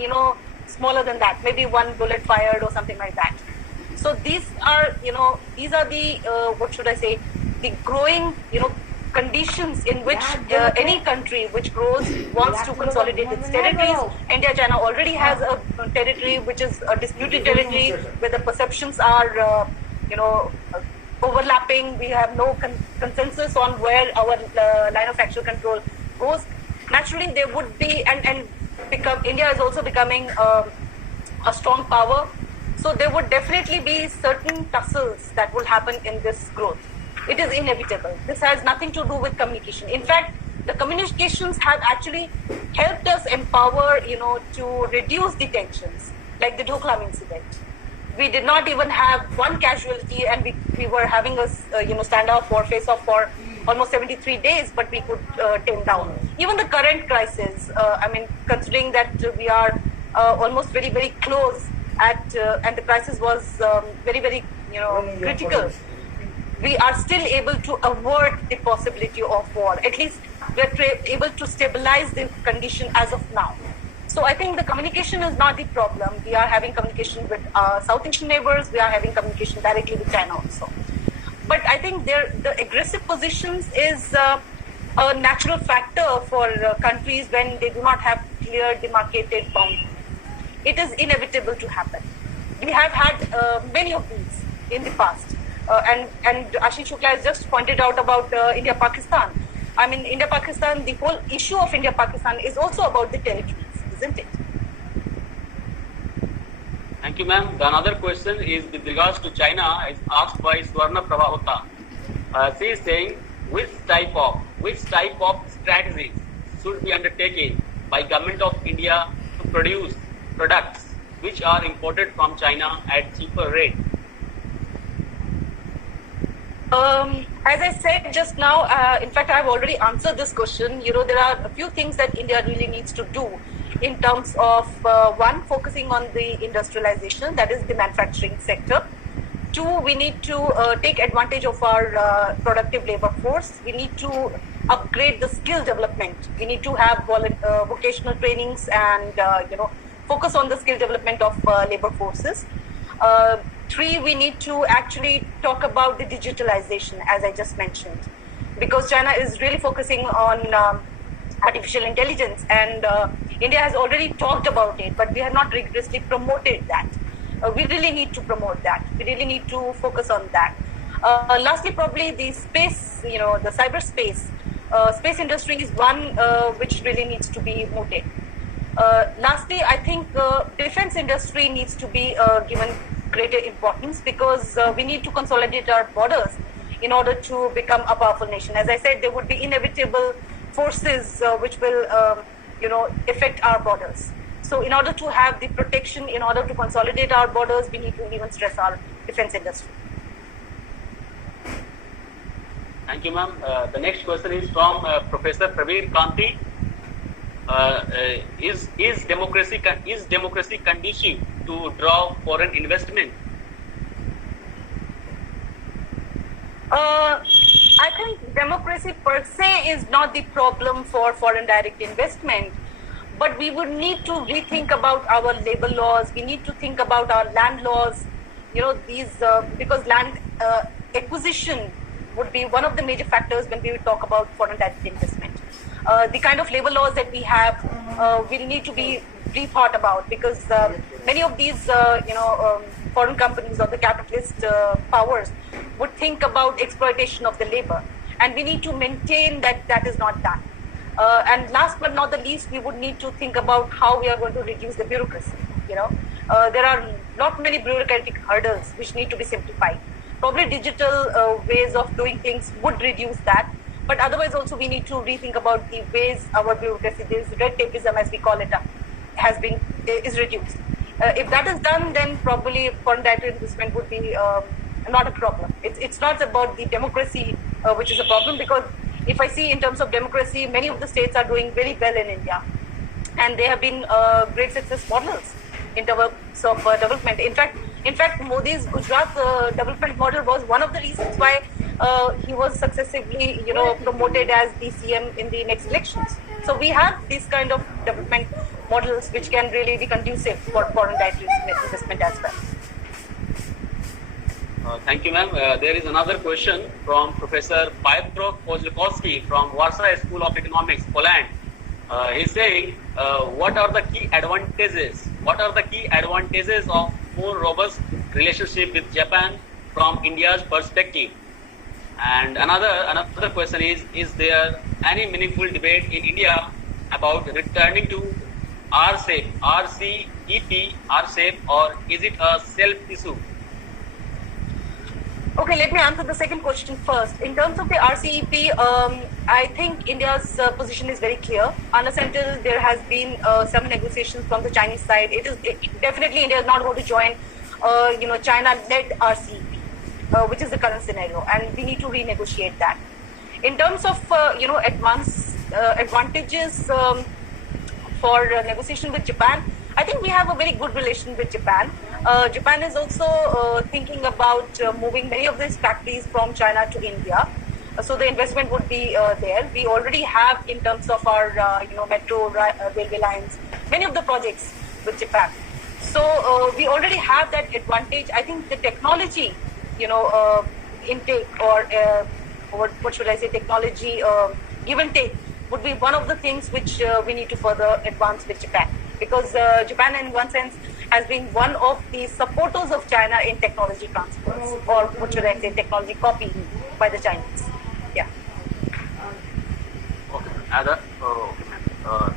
smaller than that, maybe one bullet fired or something like that. So these are the what should I say, the growing conditions in which any country which grows wants to consolidate its territories. India, China already has a territory which is a disputed territory where the perceptions are overlapping. We have no consensus on where our line of actual control goes. Naturally, there would be India is also becoming a strong power. So there would definitely be certain tussles that will happen in this growth. It is inevitable. This has nothing to do with communication. In fact, the communications have actually helped us empower, to reduce the tensions, like the Doklam incident. We did not even have one casualty, and we were having a standoff or face-off for almost 73 days, but we could tame down. Even the current crisis, considering that we are almost very, very close and the crisis was very, very, critical, we are still able to avert the possibility of war. At least we are able to stabilize the condition as of now. So I think the communication is not the problem. We are having communication with South Asian neighbors. We are having communication directly with China also. But I think the aggressive positions is a natural factor for countries when they do not have clear demarcated boundaries. It is inevitable to happen. We have had many of these in the past. And Ashish Shukla has just pointed out about India-Pakistan. India-Pakistan, the whole issue of India-Pakistan is also about the territories, isn't it? Thank you, ma'am. The another question is with regards to China, is asked by Swarna Prabhavata. She is saying, which type of strategies should be undertaken by government of India to produce products which are imported from China at cheaper rate? As I said just now, in fact, I've already answered this question. There are a few things that India really needs to do in terms of, one, focusing on the industrialization, that is the manufacturing sector. Two, we need to take advantage of our productive labor force. We need to upgrade the skill development. We need to have vocational trainings and, focus on the skill development of labor forces. Three, we need to actually talk about the digitalization, as I just mentioned, because China is really focusing on artificial intelligence, and India has already talked about it, but we have not rigorously promoted that. We really need to promote that. We really need to focus on that. Lastly, probably the space, the cyberspace. Space industry is one which really needs to be mooted. Lastly, I think defense industry needs to be given greater importance, because we need to consolidate our borders in order to become a powerful nation. As I said, there would be inevitable forces which will, affect our borders. So in order to have the protection, in order to consolidate our borders, we need to even stress our defense industry. Thank you, ma'am. The next question is from Professor Pravir Kanti. Is democracy conducive to draw foreign investment? I think democracy per se is not the problem for foreign direct investment, but we would need to rethink about our labor laws. We need to think about our land laws. These because land acquisition would be one of the major factors when we talk about foreign direct investment. The kind of labor laws that we have will need to be rethought about, because many of these foreign companies or the capitalist powers would think about exploitation of the labor, and we need to maintain that is not done. And last but not the least, we would need to think about how we are going to reduce the bureaucracy. There are not many bureaucratic hurdles which need to be simplified. Probably digital ways of doing things would reduce that, but otherwise also we need to rethink about the ways our bureaucracy, this red tapeism as we call it, is reduced. If that is done, then probably foreign direct investment would be not a problem. It's not about the democracy which is a problem, because if I see in terms of democracy, many of the states are doing very well in India, and they have been great success models in terms of development. In fact, Modi's Gujarat development model was one of the reasons why he was successively, promoted as the CM in the next elections. So we have these kind of development models which can really be conducive for foreign direct investment as well. Thank you, ma'am. There is another question from Professor Piotr Kozlukowski from Warsaw School of Economics, Poland. He's saying, what are the key advantages? What are the key advantages of more robust relationship with Japan from India's perspective? And another question is there any meaningful debate in India about returning to RCEP, or is it a self-issue? Okay, let me answer the second question first. In terms of the RCEP, I think India's position is very clear. Unless until there has been some negotiations from the Chinese side, definitely India is not going to join, China-led RCEP, which is the current scenario, and we need to renegotiate that. In terms of advantages for negotiation with Japan, I think we have a very good relation with Japan. Japan is also thinking about moving many of these factories from China to India. So the investment would be there. We already have, in terms of our metro railway lines, many of the projects with Japan. So we already have that advantage. I think the technology, intake or what should I say, technology give and take would be one of the things which we need to further advance with Japan, because Japan, in one sense, has been one of the supporters of China in technology transfers, or what should I say, technology copy by the Chinese. Yeah. Okay.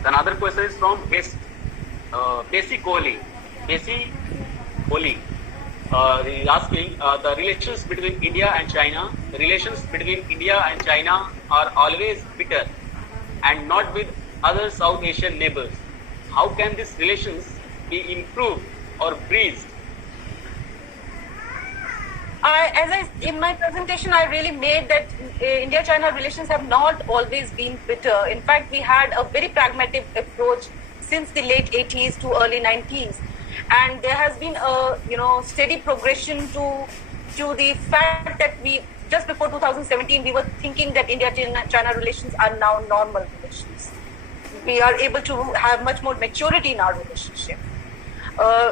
Another question is from Besi Kohli. Besi Kohli is asking, the relations between India and China. The relations between India and China are always bitter, and not with other South Asian neighbors. How can these relations be improved or breached? In my presentation, I really made that India-China relations have not always been bitter. In fact, we had a very pragmatic approach since the late 80s to early 90s, and there has been a steady progression to the fact that we, just before 2017, we were thinking that India-China relations are now normal relations. We are able to have much more maturity in our relationship.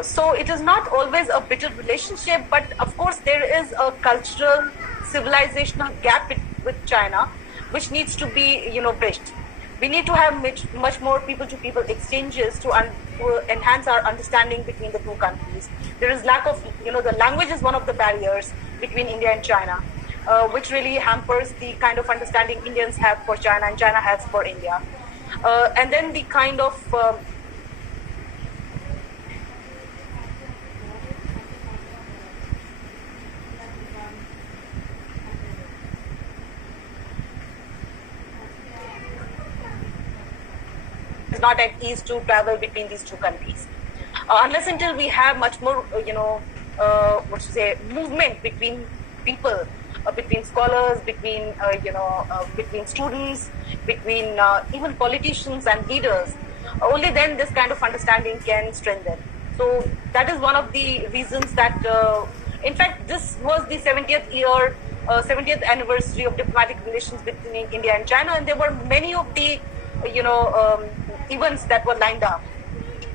So it is not always a bitter relationship, but of course there is a cultural, civilizational gap with China, which needs to be, bridged. We need to have much more people-to-people exchanges to enhance our understanding between the two countries. There is lack of, the language is one of the barriers between India and China, which really hampers the kind of understanding Indians have for China and China has for India. And then the kind of is not at ease to travel between these two countries. Unless until we have much more, movement between people, between scholars, between between students, between even politicians and leaders, only then this kind of understanding can strengthen. So that is one of the reasons that, in fact, this was the 70th anniversary of diplomatic relations between India and China, and there were many of the, events that were lined up.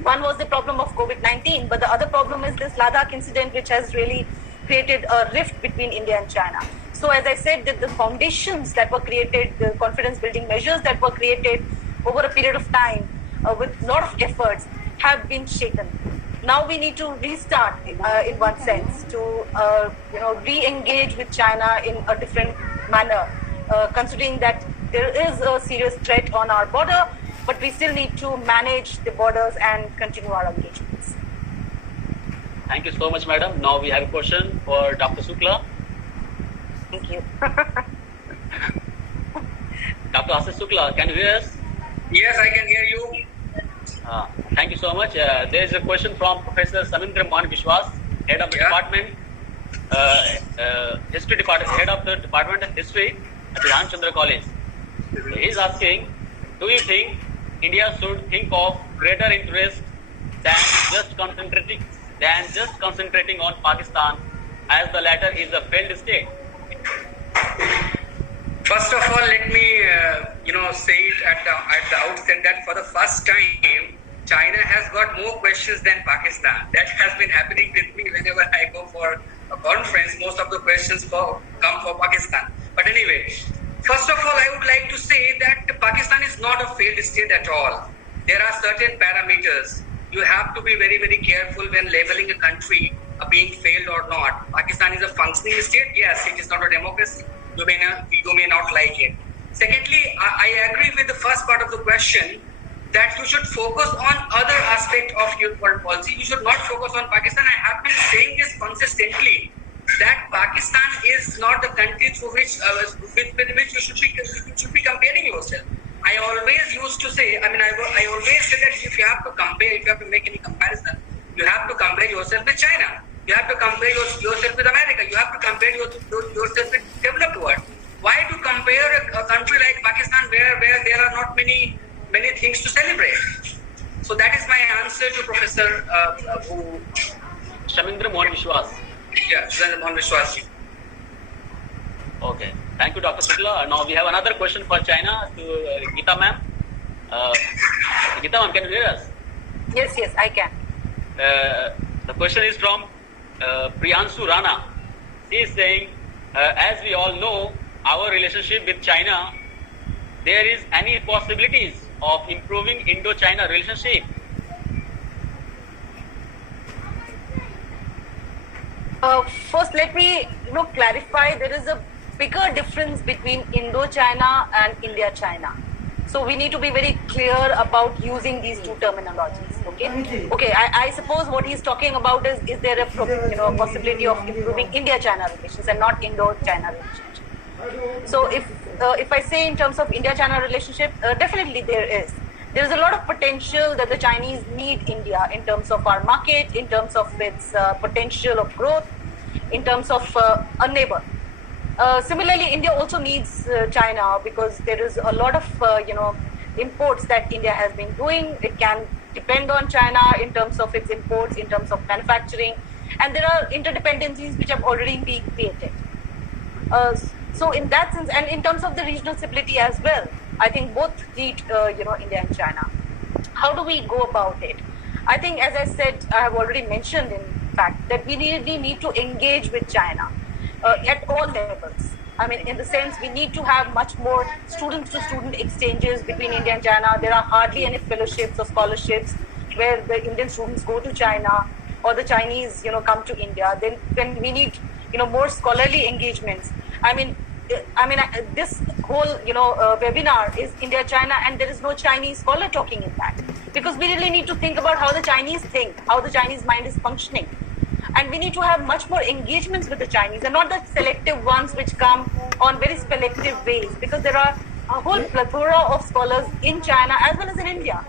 One was the problem of COVID-19, but the other problem is this Ladakh incident, which has really created a rift between India and China. So as I said, that the foundations that were created, the confidence building measures that were created over a period of time with a lot of efforts have been shaken. Now we need to restart in one sense to re-engage with China in a different manner, considering that there is a serious threat on our border, but we still need to manage the borders and continue our engagements. Thank you so much, madam. Now we have a question for Dr. Shukla. Thank you. Dr. Ashish Shukla, can you hear us? Yes, I can hear you. Thank you so much. There is a question from Professor Samindra Mohan Vishwas, head of the department, history department, head of the department of history at Bidhan Chandra College. He is asking, do you think India should think of greater interest than just concentrating on Pakistan, as the latter is a failed state? First of all, let me say it at the outset that for the first time, China has got more questions than Pakistan. That has been happening with me whenever I go for a conference. Most of the questions come for Pakistan. But anyway, first of all, I would like to say that Pakistan is not a failed state at all. There are certain parameters. You have to be very, very careful when labeling a country being failed or not. Pakistan is a functioning state. Yes, it is not a democracy. You may not like it. Secondly, I agree with the first part of the question that you should focus on other aspect of your foreign policy. You should not focus on Pakistan. I have been saying this consistently, that Pakistan is not the country through which with which you should be comparing yourself. I always used to say, I always say that if you have to compare, if you have to make any comparison, you have to compare yourself with China. You have to compare yourself with America. You have to compare yourself with developed world. Why to compare a country like Pakistan where there are not many things to celebrate? So that is my answer to Professor Samindra Mohan Vishwas. Yeah, Samindra Mohan Vishwas. Okay. Thank you, Dr. Shukla. Now we have another question for China to Geeta ma'am. Geeta ma'am, can you hear us? Yes, I can. The question is from Priyanshu Rana. He is saying, as we all know, our relationship with China, there is any possibilities of improving Indo-China relationship? First, let me clarify. There is a bigger difference between Indo-China and India-China. So we need to be very clear about using these two terminologies. Okay. I suppose what he's talking about is there a possibility of improving India-China relations and not Indo-China relationship. So if I say in terms of India-China relationship, definitely there is. There is a lot of potential that the Chinese need India in terms of our market, in terms of its potential of growth, in terms of a neighbor. Similarly, India also needs China because there is a lot of imports that India has been doing. It can depend on China in terms of its imports, in terms of manufacturing, and there are interdependencies which have already been created. So in that sense, and in terms of the regional stability as well, I think both need India and China. How do we go about it? I think, as I said, I have already mentioned in fact that we really need to engage with China at all levels. I mean, in the sense, we need to have much more student-to-student exchanges between India and China. There are hardly any fellowships or scholarships where the Indian students go to China or the Chinese, come to India. Then we need, more scholarly engagements. I mean, this whole, webinar is India-China, and there is no Chinese scholar talking in that, because we really need to think about how the Chinese think, how the Chinese mind is functioning. And we need to have much more engagements with the Chinese, and not the selective ones which come on very selective ways, because there are a whole plethora of scholars in China as well as in India.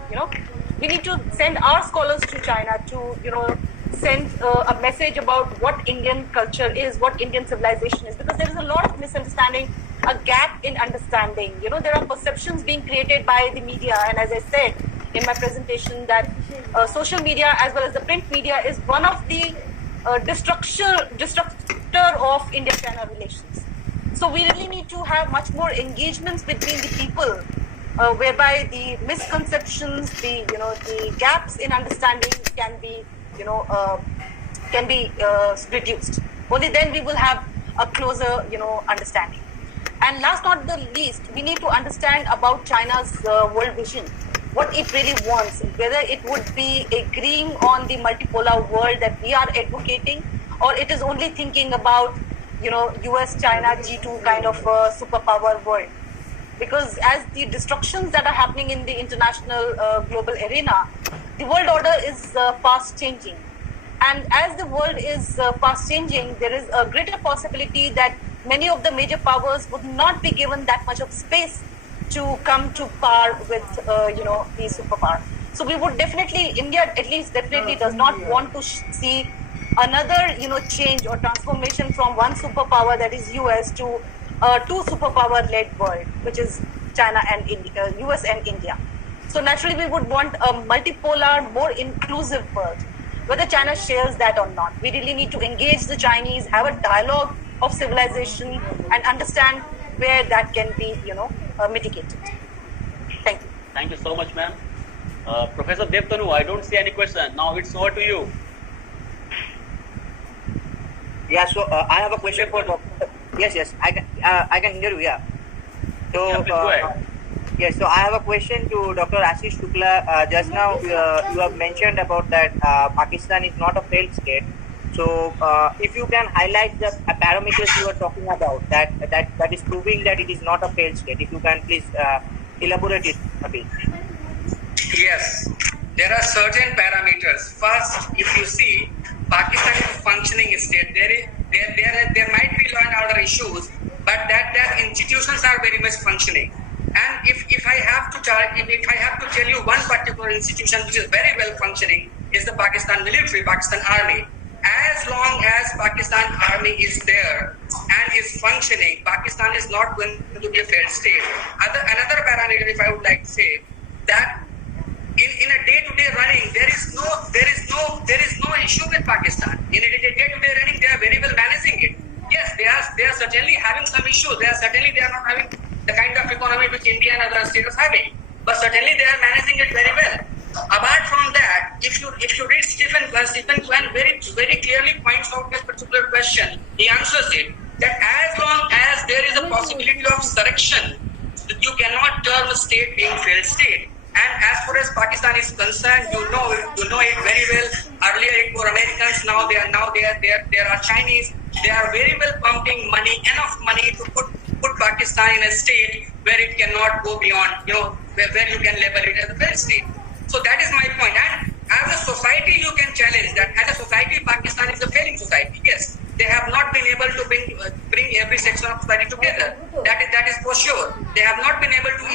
We need to send our scholars to China to send a message about what Indian culture is, what Indian civilization is, because there is a lot of misunderstanding, a gap in understanding. There are perceptions being created by the media, and as I said in my presentation, that social media as well as the print media is one of the destructor of India-China relations. So we really need to have much more engagements between the people, whereby the misconceptions, the gaps in understanding can be reduced. Only then we will have a closer, understanding. And last not the least, we need to understand about China's world vision, what it really wants, whether it would be agreeing on the multipolar world that we are advocating, or it is only thinking about, US, China, G2 kind of superpower world. Because as the destructions that are happening in the international global arena, the world order is fast changing. And as the world is fast changing, there is a greater possibility that many of the major powers would not be given that much of space to come to par with, the superpower. So we would definitely, India at least definitely does not want to see another, change or transformation from one superpower, that is US, to two superpower-led world, which is China and India, US and India. So naturally, we would want a multipolar, more inclusive world, whether China shares that or not. We really need to engage the Chinese, have a dialogue of civilization, and understand where that can be, mitigated. Thank you. Thank you so much, ma'am. Professor Devtanu, I don't see any question. Now it's over to you. Yeah, so I have a question for Dr. Yes, I can hear you. Yeah. So Yeah, please go ahead. yes, so I have a question to Dr. Ashish Shukla. Just now you have mentioned about that Pakistan is not a failed state. So if you can highlight the parameters you are talking about that is proving that it is not a failed state. If you can please elaborate it a bit. Yes, there are certain parameters. First, if you see, Pakistan is a functioning state. There might be law and order issues, but that institutions are very much functioning. And if I have to tell you one particular institution which is very well functioning, is the Pakistan military, Pakistan Army. As long as Pakistan Army is there and is functioning, Pakistan is not going to be a failed state. Another parameter, if I would like to say, that in a day-to-day running, there is no issue with Pakistan. In a day-to-day running, they are very well managing it. Yes, they are certainly having some issues. They are not having the kind of economy which India and other states are having, but certainly they are managing it very well. Apart from that, if you read Stephen Quinn very clearly points out this particular question. He answers it that as long as there is a possibility of surrection, you cannot term a state being failed state. And as far as Pakistan is concerned, you know it very well. Earlier it were Americans, now they are Chinese. They are very well pumping enough money to put Pakistan in a state where it cannot go beyond, where you can label it as a failed state. So that is my point. And as a society, you can challenge that. As a society, Pakistan is a failing society. Yes, they have not been able to bring every section of society together. That is for sure. They have not been able to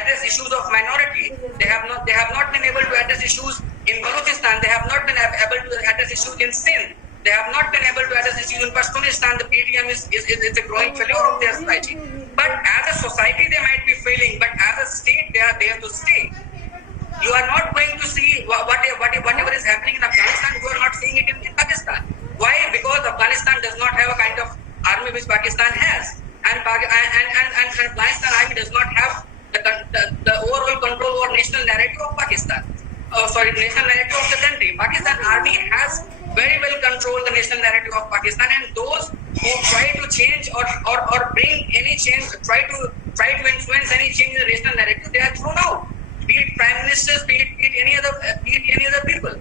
address issues of minority. They have not been able to address issues in Balochistan. They have not been able to address issues in Sindh. They have not been able to address issues in Pashtunistan. The PTM is a growing failure of their society. But as a society, they might be failing. But as a state, they are there to stay. You are not going to see whatever is happening in Afghanistan. You are not seeing it in Pakistan. Why? Because Afghanistan does not have a kind of army which Pakistan has, and Afghanistan army does not have the overall control over national narrative of Pakistan. National narrative of the country. Pakistan army has very well controlled the national narrative of Pakistan, and those who try to change or bring any change, try to influence any change in the national narrative, they are thrown out. Be it prime ministers, be it any other people.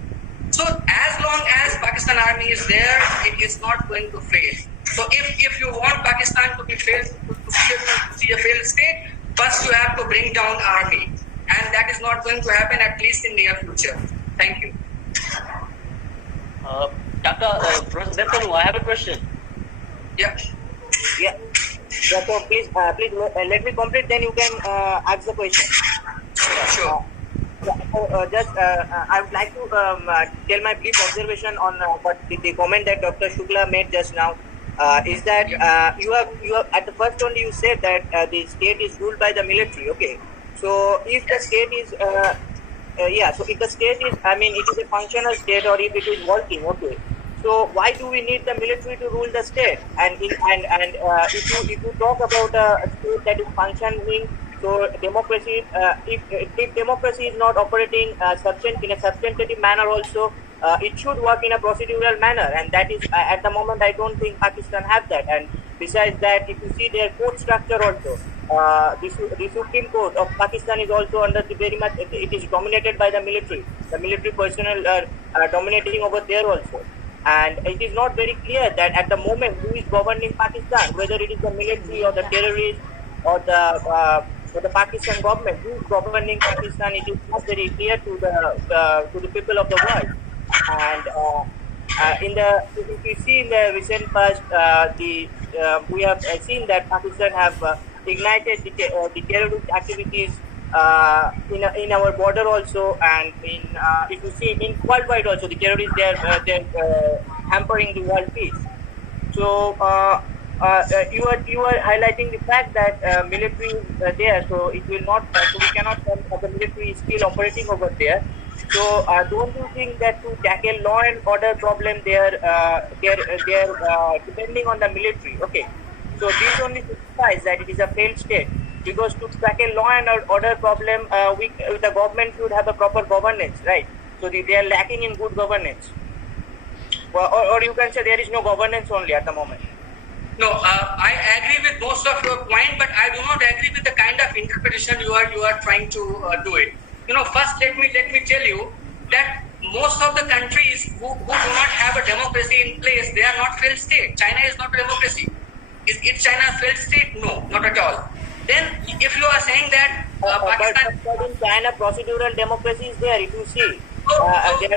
So as long as Pakistan army is there, it is not going to fail. So if you want Pakistan to see a failed state, first you have to bring down army, and that is not going to happen, at least in near future. Thank you. Professor Devtanu, I have a question. Yeah. Yeah, so please let me complete. Then you can ask the question. Sure. I would like to tell my brief observation on what the comment that Dr. Shukla made just now. Is that you have at the first only you said that the state is ruled by the military. Okay, so if the state is so if the state is, I mean, it is a functional state, or if it is working, okay. So why do we need the military to rule the state? And if you talk about a state that is functioning, so democracy, if democracy is not operating in a substantive manner, also it should work in a procedural manner, and that is at the moment I don't think Pakistan have that. And besides that, if you see their court structure also, the Supreme Court of Pakistan is also under the very much, it is dominated by the military. The military personnel are dominating over there also. And it is not very clear that at the moment who is governing Pakistan, whether it is the military or the terrorists or the Pakistan government, who is governing Pakistan. It is not very clear to the people of the world. And if you see in the recent past, we have seen that Pakistan have ignited the terrorist activities in our border also, and if you see in worldwide also, the terrorists they're hampering the world peace. So you are highlighting the fact that military is there, so it will not. So we cannot tell that the military is still operating over there. So don't you think that to tackle law and order problem, they're depending on the military? Okay. So this only signifies that it is a failed state, because to tackle law and order problem, the government should have a proper governance, right? So they are lacking in good governance, or you can say there is no governance only at the moment. No, I agree with most of your point, but I do not agree with the kind of interpretation you are trying to do it. First let me tell you that most of the countries who do not have a democracy in place, they are not failed state. China is not a democracy. Is China a failed state? No, not at all. Then, if you are saying that Pakistan... But in China, procedural democracy is there, if you see.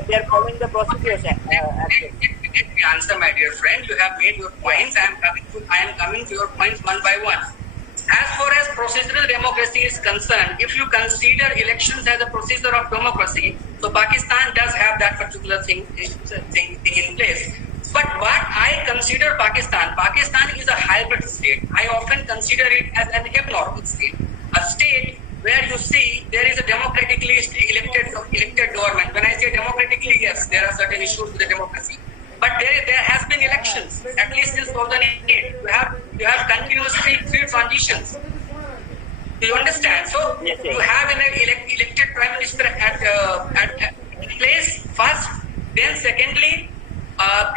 They are following the procedures. Let me answer, my dear friend. You have made your points. I am coming to your points one by one. As far as procedural democracy is concerned, if you consider elections as a procedure of democracy, so Pakistan does have that particular thing in place. But what I consider Pakistan is a hybrid state. I often consider it as an abnormal state. A state where you see there is a democratically elected government. When I say democratically, yes, there are certain issues with the democracy. But there has been elections, at least since 2008. You have continuously three transitions. Do you understand? So you have an elected prime minister at place first. Then secondly,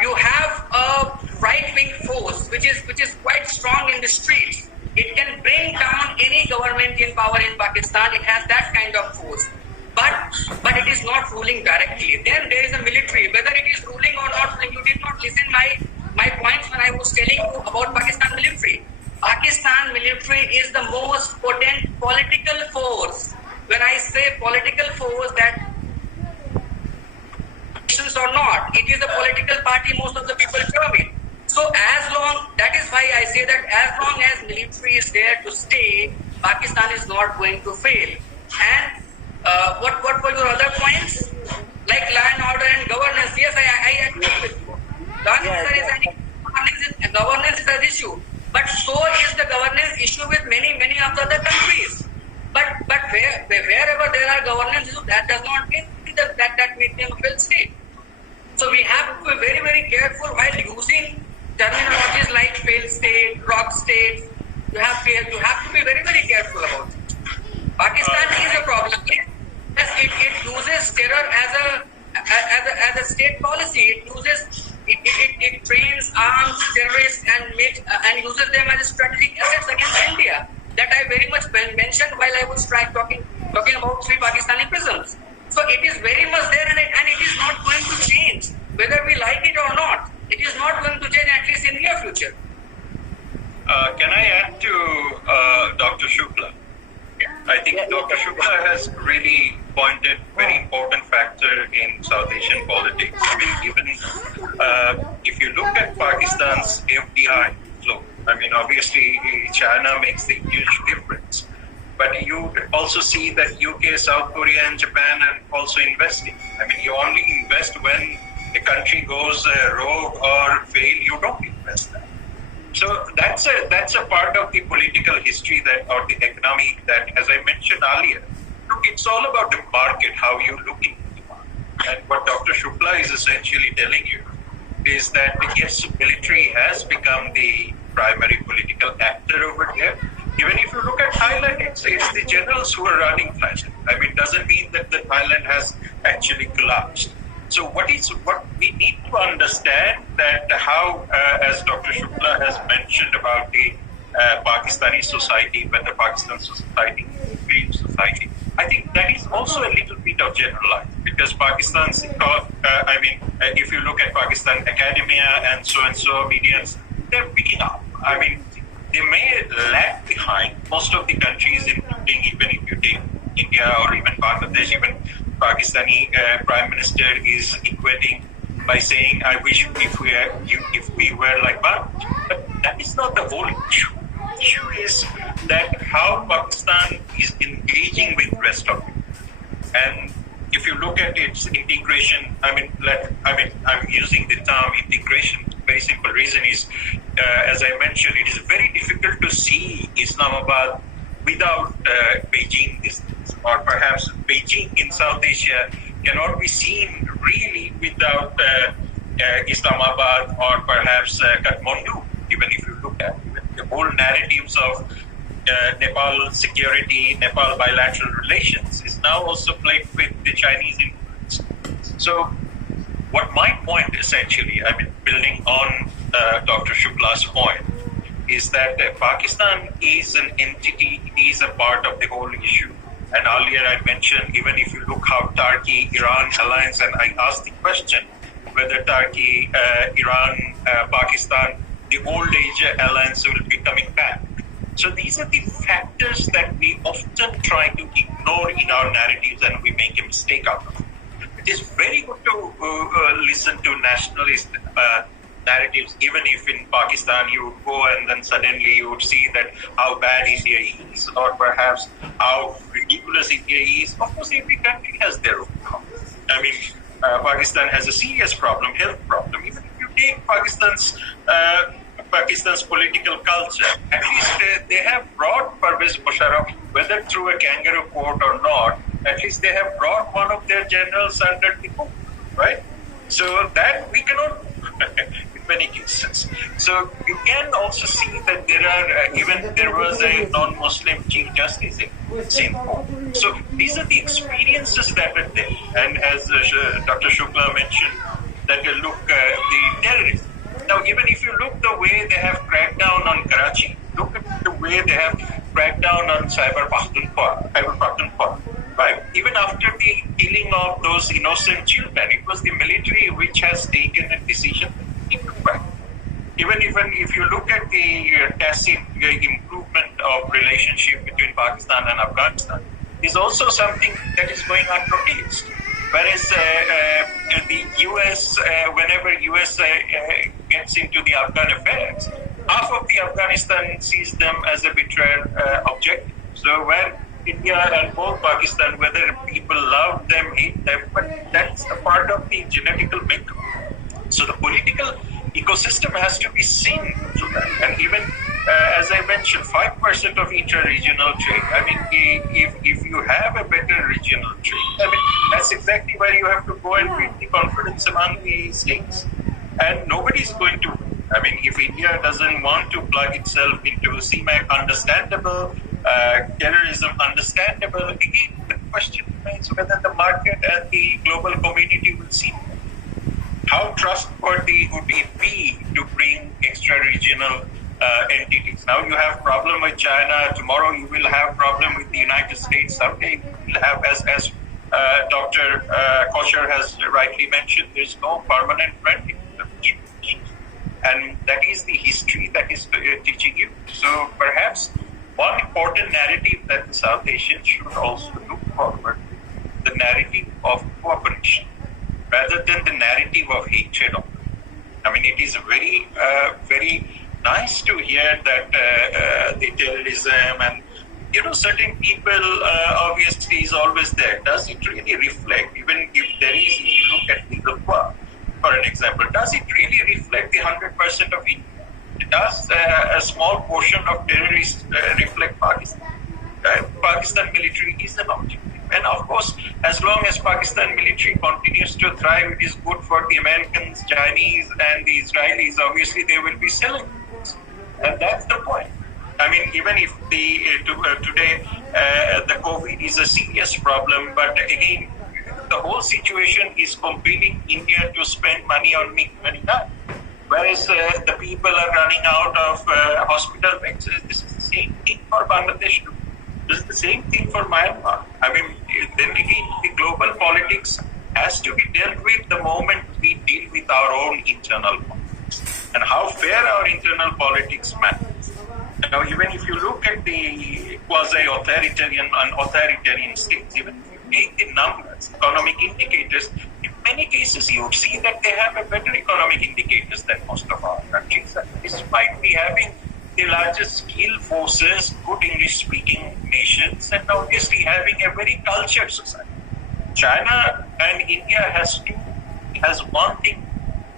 you have a right-wing force which is quite strong in the streets. It can bring down any government in power in Pakistan. It has that kind of force. But it is not ruling directly. Then there is a military. Whether it is ruling or not ruling, you did not listen my points when I was telling you about Pakistan military. Pakistan military is the most potent political force. When I say political force, that or not, it is a political party most of the people term it. So that is why I say that as long as military is there to stay, Pakistan is not going to fail. And what were your other points? Like law and order and governance. Yes, I agree with you. Governance is an issue. But so is the governance issue with many of the other countries. But wherever there are governance issues, that does not mean that makes them a failed state. So we have to be very, very careful while using terminologies like failed state, rock state. You have to be very, very careful about it. Pakistan is a problem. Yes, it uses terror as a state policy. It trains, arms terrorists and uses them as strategic assets against India. That I very much mentioned while I was talking about 3 Pakistani prisons. So it is very much there, and it is not going to change, whether we like it or not. It is not going to change, at least in near future. Can I add to Dr. Shukla? I think Dr. Shukla has really pointed very important factor in South Asian politics. I mean, even if you look at Pakistan's FDI flow, I mean, obviously, China makes a huge difference. But you also see that UK, South Korea, and Japan are also investing. I mean, you only invest when a country goes rogue or fail. You don't invest that. So that's a part of the political history that, or the economy that, as I mentioned earlier, look, it's all about the market, how you look into the market. And what Dr. Shukla is essentially telling you is that yes, military has become the primary political actor over there. Even if you look at Thailand, it's the generals who are running Thailand. I mean, it doesn't mean that the Thailand has actually collapsed. So what we need to understand that how, as Dr. Shukla has mentioned about the Pakistani society, whether Pakistan society is a free society, I think that is also a little bit of generalized because Pakistan's, if you look at Pakistan academia and so medias, they're picking up. I mean, they may lag behind most of the countries, including even if you take India or even Bangladesh, even Pakistani Prime Minister is equating by saying, I wish if we were like Bangladesh. But that is not the whole issue. The issue is that how Pakistan is engaging with rest of it. And if you look at its integration, I'm using the term integration. Very simple reason is, as I mentioned, it is very difficult to see Islamabad without Beijing distance, or perhaps Beijing in South Asia cannot be seen really without Islamabad or perhaps Kathmandu, even if you look at the whole narratives of Nepal security, Nepal bilateral relations is now also played with the Chinese influence. So what my point essentially, I mean, building on Dr. Shukla's point, is that Pakistan is an entity, it is a part of the whole issue. And earlier I mentioned, even if you look how Turkey-Iran alliance, and I asked the question whether Turkey, Iran, Pakistan, the old Asia alliance will be coming back. So these are the factors that we often try to ignore in our narratives and we make a mistake out of. It is very good to listen to nationalist narratives, even if in Pakistan you would go and then suddenly you would see that how bad India is, or perhaps how ridiculous India is. Of course, every country has their own problem. I mean, Pakistan has a serious problem, health problem. Even if you take Pakistan's political culture, at least they have brought Pervez Musharraf, whether through a kangaroo court or not, at least they have brought one of their generals under the book, right? So that we cannot in many cases. So you can also see that there was a non-Muslim chief justice in Singapore. So these are the experiences that are there. And as Dr. Shukla mentioned, that the terrorists. Now, even if you look the way they have cracked down on Karachi, look at the way they have cracked down on Khyber Pakhtunkhwa. Right? Even after the killing of those innocent children, it was the military which has taken a decision to back. Even if you look at the tacit improvement of relationship between Pakistan and Afghanistan, is also something that is going unnoticed. Whereas the US, whenever US gets into the Afghan affairs, half of the Afghanistan sees them as a betrayal objective. So where India and both Pakistan, whether people love them, hate them, but that's a part of the genetical makeup. So the political ecosystem has to be seen through that. And even, as I mentioned, 5% of inter-regional trade. I mean, if you have a better regional trade, I mean, that's exactly where you have to go and build the confidence among the states. And nobody's going to, I mean, if India doesn't want to plug itself into CMAC, understandable, terrorism, understandable, again, the question remains whether the market and the global community will see how trustworthy would it be to bring extra-regional entities. Now you have problem with China, tomorrow you will have problem with the United States, someday you will have, as Dr. Kosher has rightly mentioned, there's no permanent friend. And that is the history that is teaching you. So perhaps one important narrative that the South Asians should also look forward, the narrative of cooperation, rather than the narrative of hatred. I mean, it is very nice to hear that the terrorism and certain people obviously is always there. Does it really reflect, even if there is, if you look at the Hooghly, for an example, does it really reflect the 100% of India? Does a small portion of terrorists reflect Pakistan? Pakistan military is an objective. And of course, as long as Pakistan military continues to thrive, it is good for the Americans, Chinese, and the Israelis. Obviously, they will be selling this. And that's the point. I mean, even if today the COVID is a serious problem, but again, the whole situation is compelling India to spend money on Make-in-India, whereas the people are running out of hospital beds. This is the same thing for Bangladesh. This is the same thing for Myanmar. I mean, then again, the global politics has to be dealt with the moment we deal with our own internal politics and how fair our internal politics matters. Now, even if you look at the quasi-authoritarian and authoritarian states, even if you take the numbers, economic indicators, in many cases you would see that they have a better economic indicators than most of our countries. Despite we having the largest skill forces, good English-speaking nations, and obviously having a very cultured society. China and India has one thing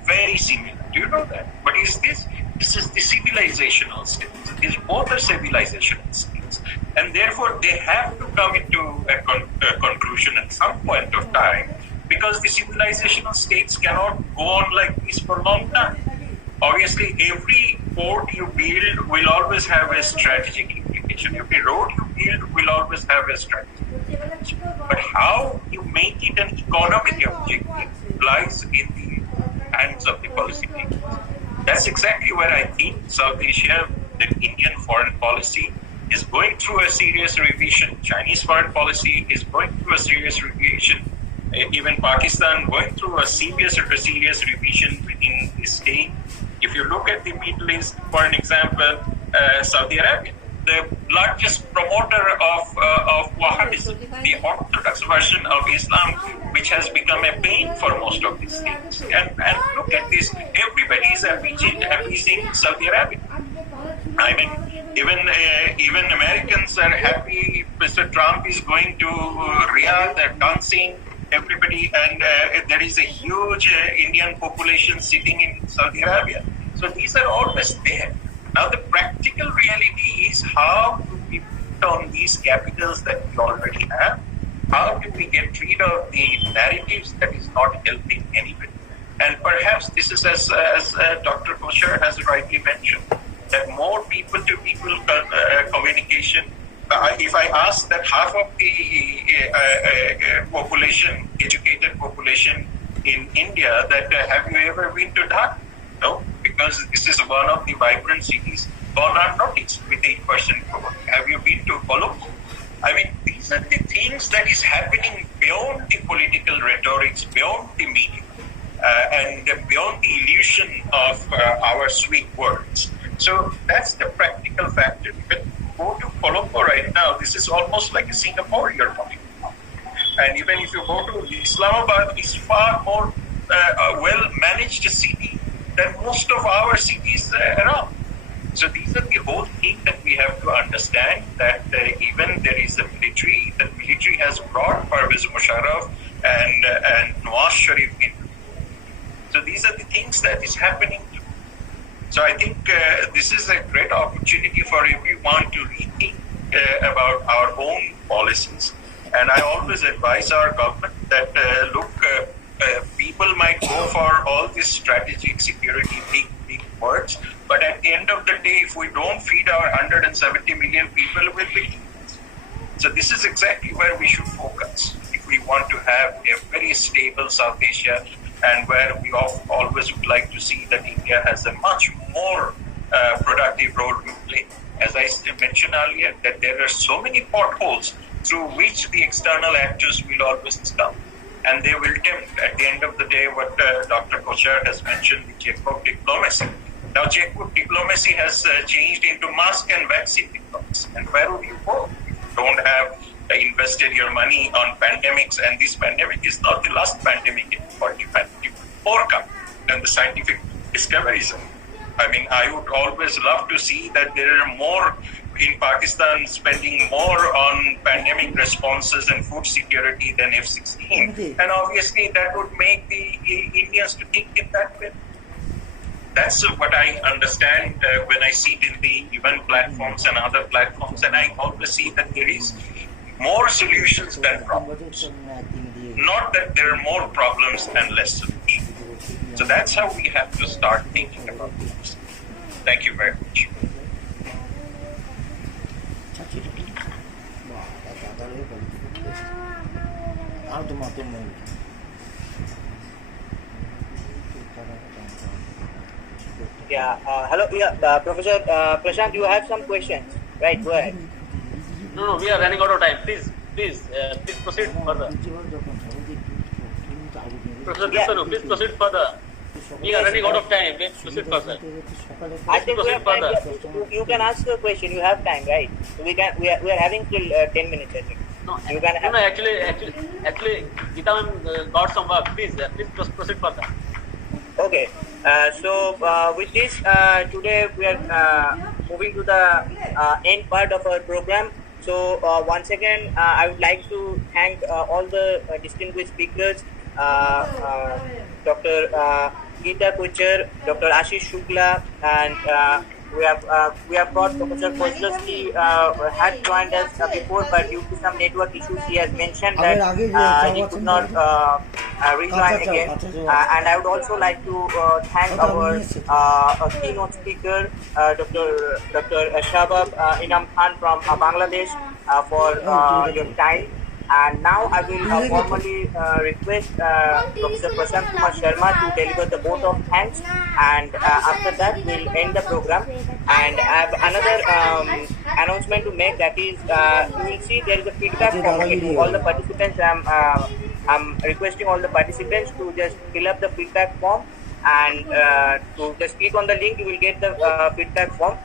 very similar. Do you know that? What is this? This is the civilizational states. These both are civilizational states. And therefore, they have to come into a conclusion at some point of time, because the civilizational states cannot go on like this for a long time. Obviously, every port you build will always have a strategic implication. Every road you build will always have a strategic implication. But how you make it an economic objective lies in the hands of the policymakers. That's exactly where I think South Asia, the Indian foreign policy, is going through a serious revision. Chinese foreign policy is going through a serious revision. Even Pakistan going through a serious revision within this state. If you look at the Middle East, for an example, Saudi Arabia, the largest promoter of Wahhabism, the orthodox version of Islam, which has become a pain for most of these things. And look at this, everybody is appeasing Saudi Arabia. I mean, even Americans are happy. Mr. Trump is going to Riyadh, they're dancing. Everybody, and there is a huge Indian population sitting in Saudi Arabia. So these are always there. Now the practical reality is, how do we put on these capitals that we already have? How do we get rid of the narratives that is not helping anybody? And perhaps this is, as Dr. Koshar has rightly mentioned, that more people-to-people communication. If I ask that half of the population, educated population in India, that have you ever been to Dhaka? No, because this is one of the vibrant cities gone unnoticed with 8% growth. Have you been to Colombo? I mean, these are the things that is happening beyond the political rhetorics, beyond the media, and beyond the illusion of our sweet words. So that's the practical factor. Go to Colombo right now, this is almost like a Singapore you're talking about. And even if you go to Islamabad, it's far more well-managed city than most of our cities around. So these are the whole thing that we have to understand, that even there is a military, the military has brought Pervez Musharraf and Nawaz Sharif in. So these are the things that is happening. So I think this is a great opportunity for everyone to rethink about our own policies. And I always advise our government that, people might go for all this strategic security, big words, but at the end of the day, if we don't feed our 170 million people, we'll be humans. So this is exactly where we should focus if we want to have a very stable South Asia, and where we always would like to see that India has a much more productive role to play. As I mentioned earlier, that there are so many potholes through which the external actors will always come. And they will tempt, at the end of the day, what Dr. Koshar has mentioned, the checkbook diplomacy. Now, checkbook diplomacy has changed into mask and vaccine diplomacy. And where would you go if you don't have invested your money on pandemics? And this pandemic is not the last pandemic in 40 pandemic, more come than the scientific discoveries. I mean, I would always love to see that there are more in Pakistan spending more on pandemic responses and food security than F-16. And obviously that would make the Indians to think in that way. That's what I understand when I see it in the UN platforms and other platforms. And I always see that there is more solutions than problems. Not that there are more problems and less solutions. So that's how we have to start thinking about this. Thank you very much. Yeah. Hello. Yeah. Professor Prashant, you have some questions, right? Go ahead. No, we are running out of time. Please proceed further. Professor Kisanu, please proceed further. We are running out of time. Please proceed further. I think we have time. You can ask your question. You have time, right? We are having till 10 minutes, I think. No, you can have... actually, Bidhan got some work. Please proceed further. Okay. So with this, today we are moving to the end part of our program. So once again, I would like to thank all the distinguished speakers, Dr. Geeta Kuchar, Dr. Ashish Shukla, and we have got Professor Kozlowski had joined us before, but due to some network issues, he has mentioned that he could not rejoin again. And I would also like to thank our keynote speaker, Dr. Shabab Inam Khan from Bangladesh for your time. And now I will formally request Professor Prashant Kumar Sharma to deliver the vote of thanks, and after that we'll end the program. And I have another announcement to make, that is, you will see there is a feedback form to all the participants. I'm requesting all the participants to just fill up the feedback form, and to just click on the link, you will get the feedback form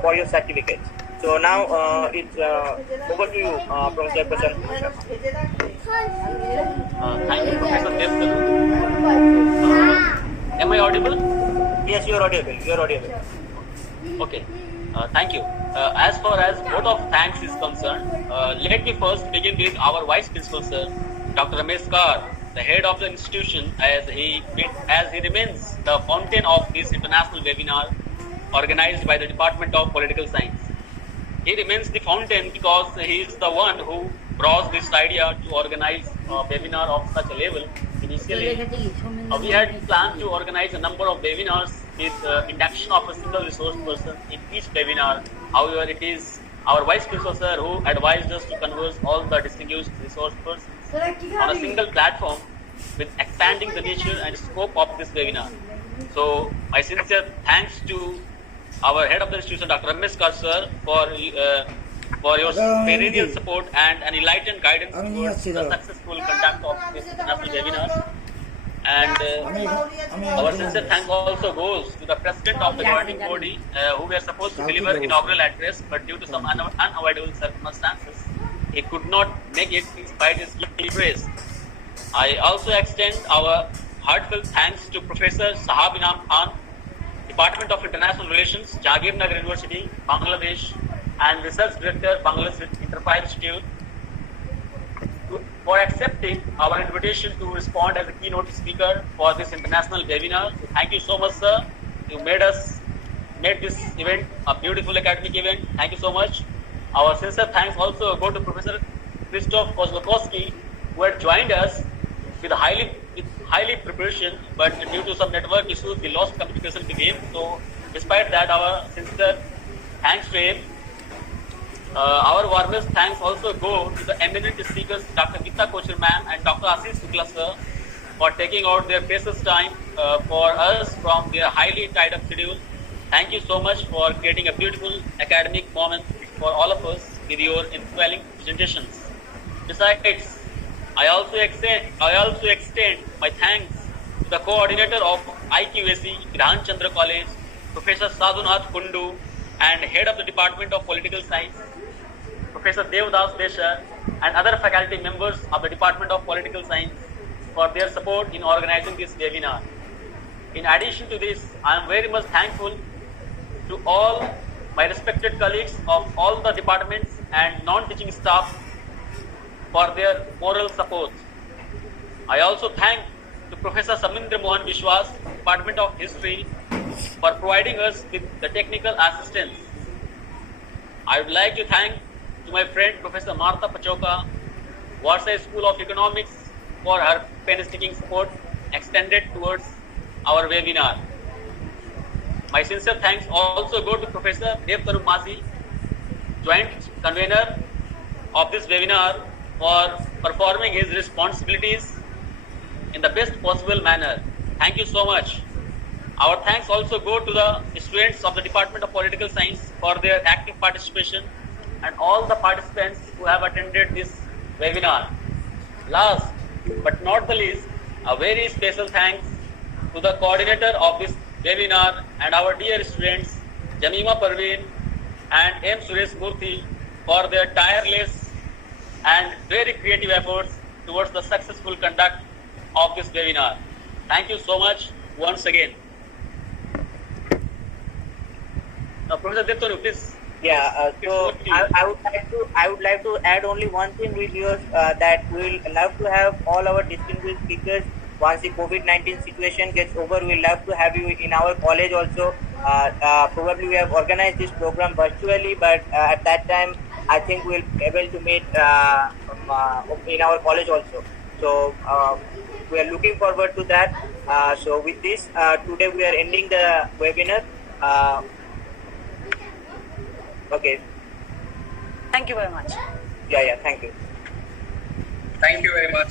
for your certificates. So now it's over to you, Professor Prashant Kumar Sharma. Thank you, Professor Dev. Am I audible? Yes, you are audible. You are audible. Okay. Thank you. As far as vote of thanks is concerned, let me first begin with our Vice Principal, Sir, Dr. Ramesh Kar, the head of the institution, as he remains the fountain of this international webinar organized by the Department of Political Science. He remains the fountain because he is the one who brought this idea to organize a webinar of such a level. Initially, we had planned to organize a number of webinars with induction of a single resource person in each webinar. However, it is our Vice Principal Sir who advised us to converse all the distinguished resource persons on a single platform, with expanding the nature and scope of this webinar. So, my sincere thanks to our head of the institution, Dr. Ramesh Kar Sir, for your perennial support and an enlightened guidance towards the successful conduct of this international webinar. And our sincere thanks also goes to the president of the governing body, who were supposed to deliver inaugural address, but due to some unavoidable circumstances, he could not make it despite his praise. I also extend our heartfelt thanks to Professor Sahab Inam Khan, Department of International Relations, Jagir Nagar University, Bangladesh, and Research Director, Bangladesh Enterprise Institute, for accepting our invitation to respond as a keynote speaker for this international webinar. So thank you so much, sir. You made this event a beautiful academic event. Thank you so much. Our sincere thanks also go to Professor Christoph Kozlowski, who had joined us with highly preparation, but due to some network issues, we lost communication with him. So, despite that, our sincere thanks to him. Our warmest thanks also go to the eminent speakers, Dr. Geeta Kuchar ma'am and Dr. Ashish Shukla sir, for taking out their precious time for us from their highly tied up schedule. Thank you so much for creating a beautiful academic moment for all of us with your inspiring presentations. Besides, I also extend my thanks to the coordinator of IQAC, Bidhan Chandra College, Professor Sadhunath Kundu, and head of the Department of Political Science, Professor Devdas Deshar, and other faculty members of the Department of Political Science for their support in organizing this webinar. In addition to this, I am very much thankful to all my respected colleagues of all the departments and non-teaching staff for their moral support. I also thank to Professor Samindra Mohan Vishwas, Department of History, for providing us with the technical assistance. I would like to thank to my friend Professor Martha Pachoka, Warsaw School of Economics, for her painstaking support extended towards our webinar. My sincere thanks also go to Professor Dev Taru Masi, joint convener of this webinar, for performing his responsibilities in the best possible manner. Thank you so much. Our thanks also go to the students of the Department of Political Science for their active participation and all the participants who have attended this webinar. Last but not the least, a very special thanks to the coordinator of this webinar and our dear students, Jamima Parveen and M. Suresh Murthy, for their tireless and very creative efforts towards the successful conduct of this webinar. Thank you so much once again. Now, Professor Dev, please. Yeah, so I would like to add only one thing with yours, that we will love to have all our distinguished speakers once the COVID-19 situation gets over. We'll love to have you in our college also. Probably we have organized this program virtually, but at that time I think we'll be able to meet in our college also. So we are looking forward to that. So with this, today we are ending the webinar. Okay. Thank you very much. Yeah, thank you. Thank you very much.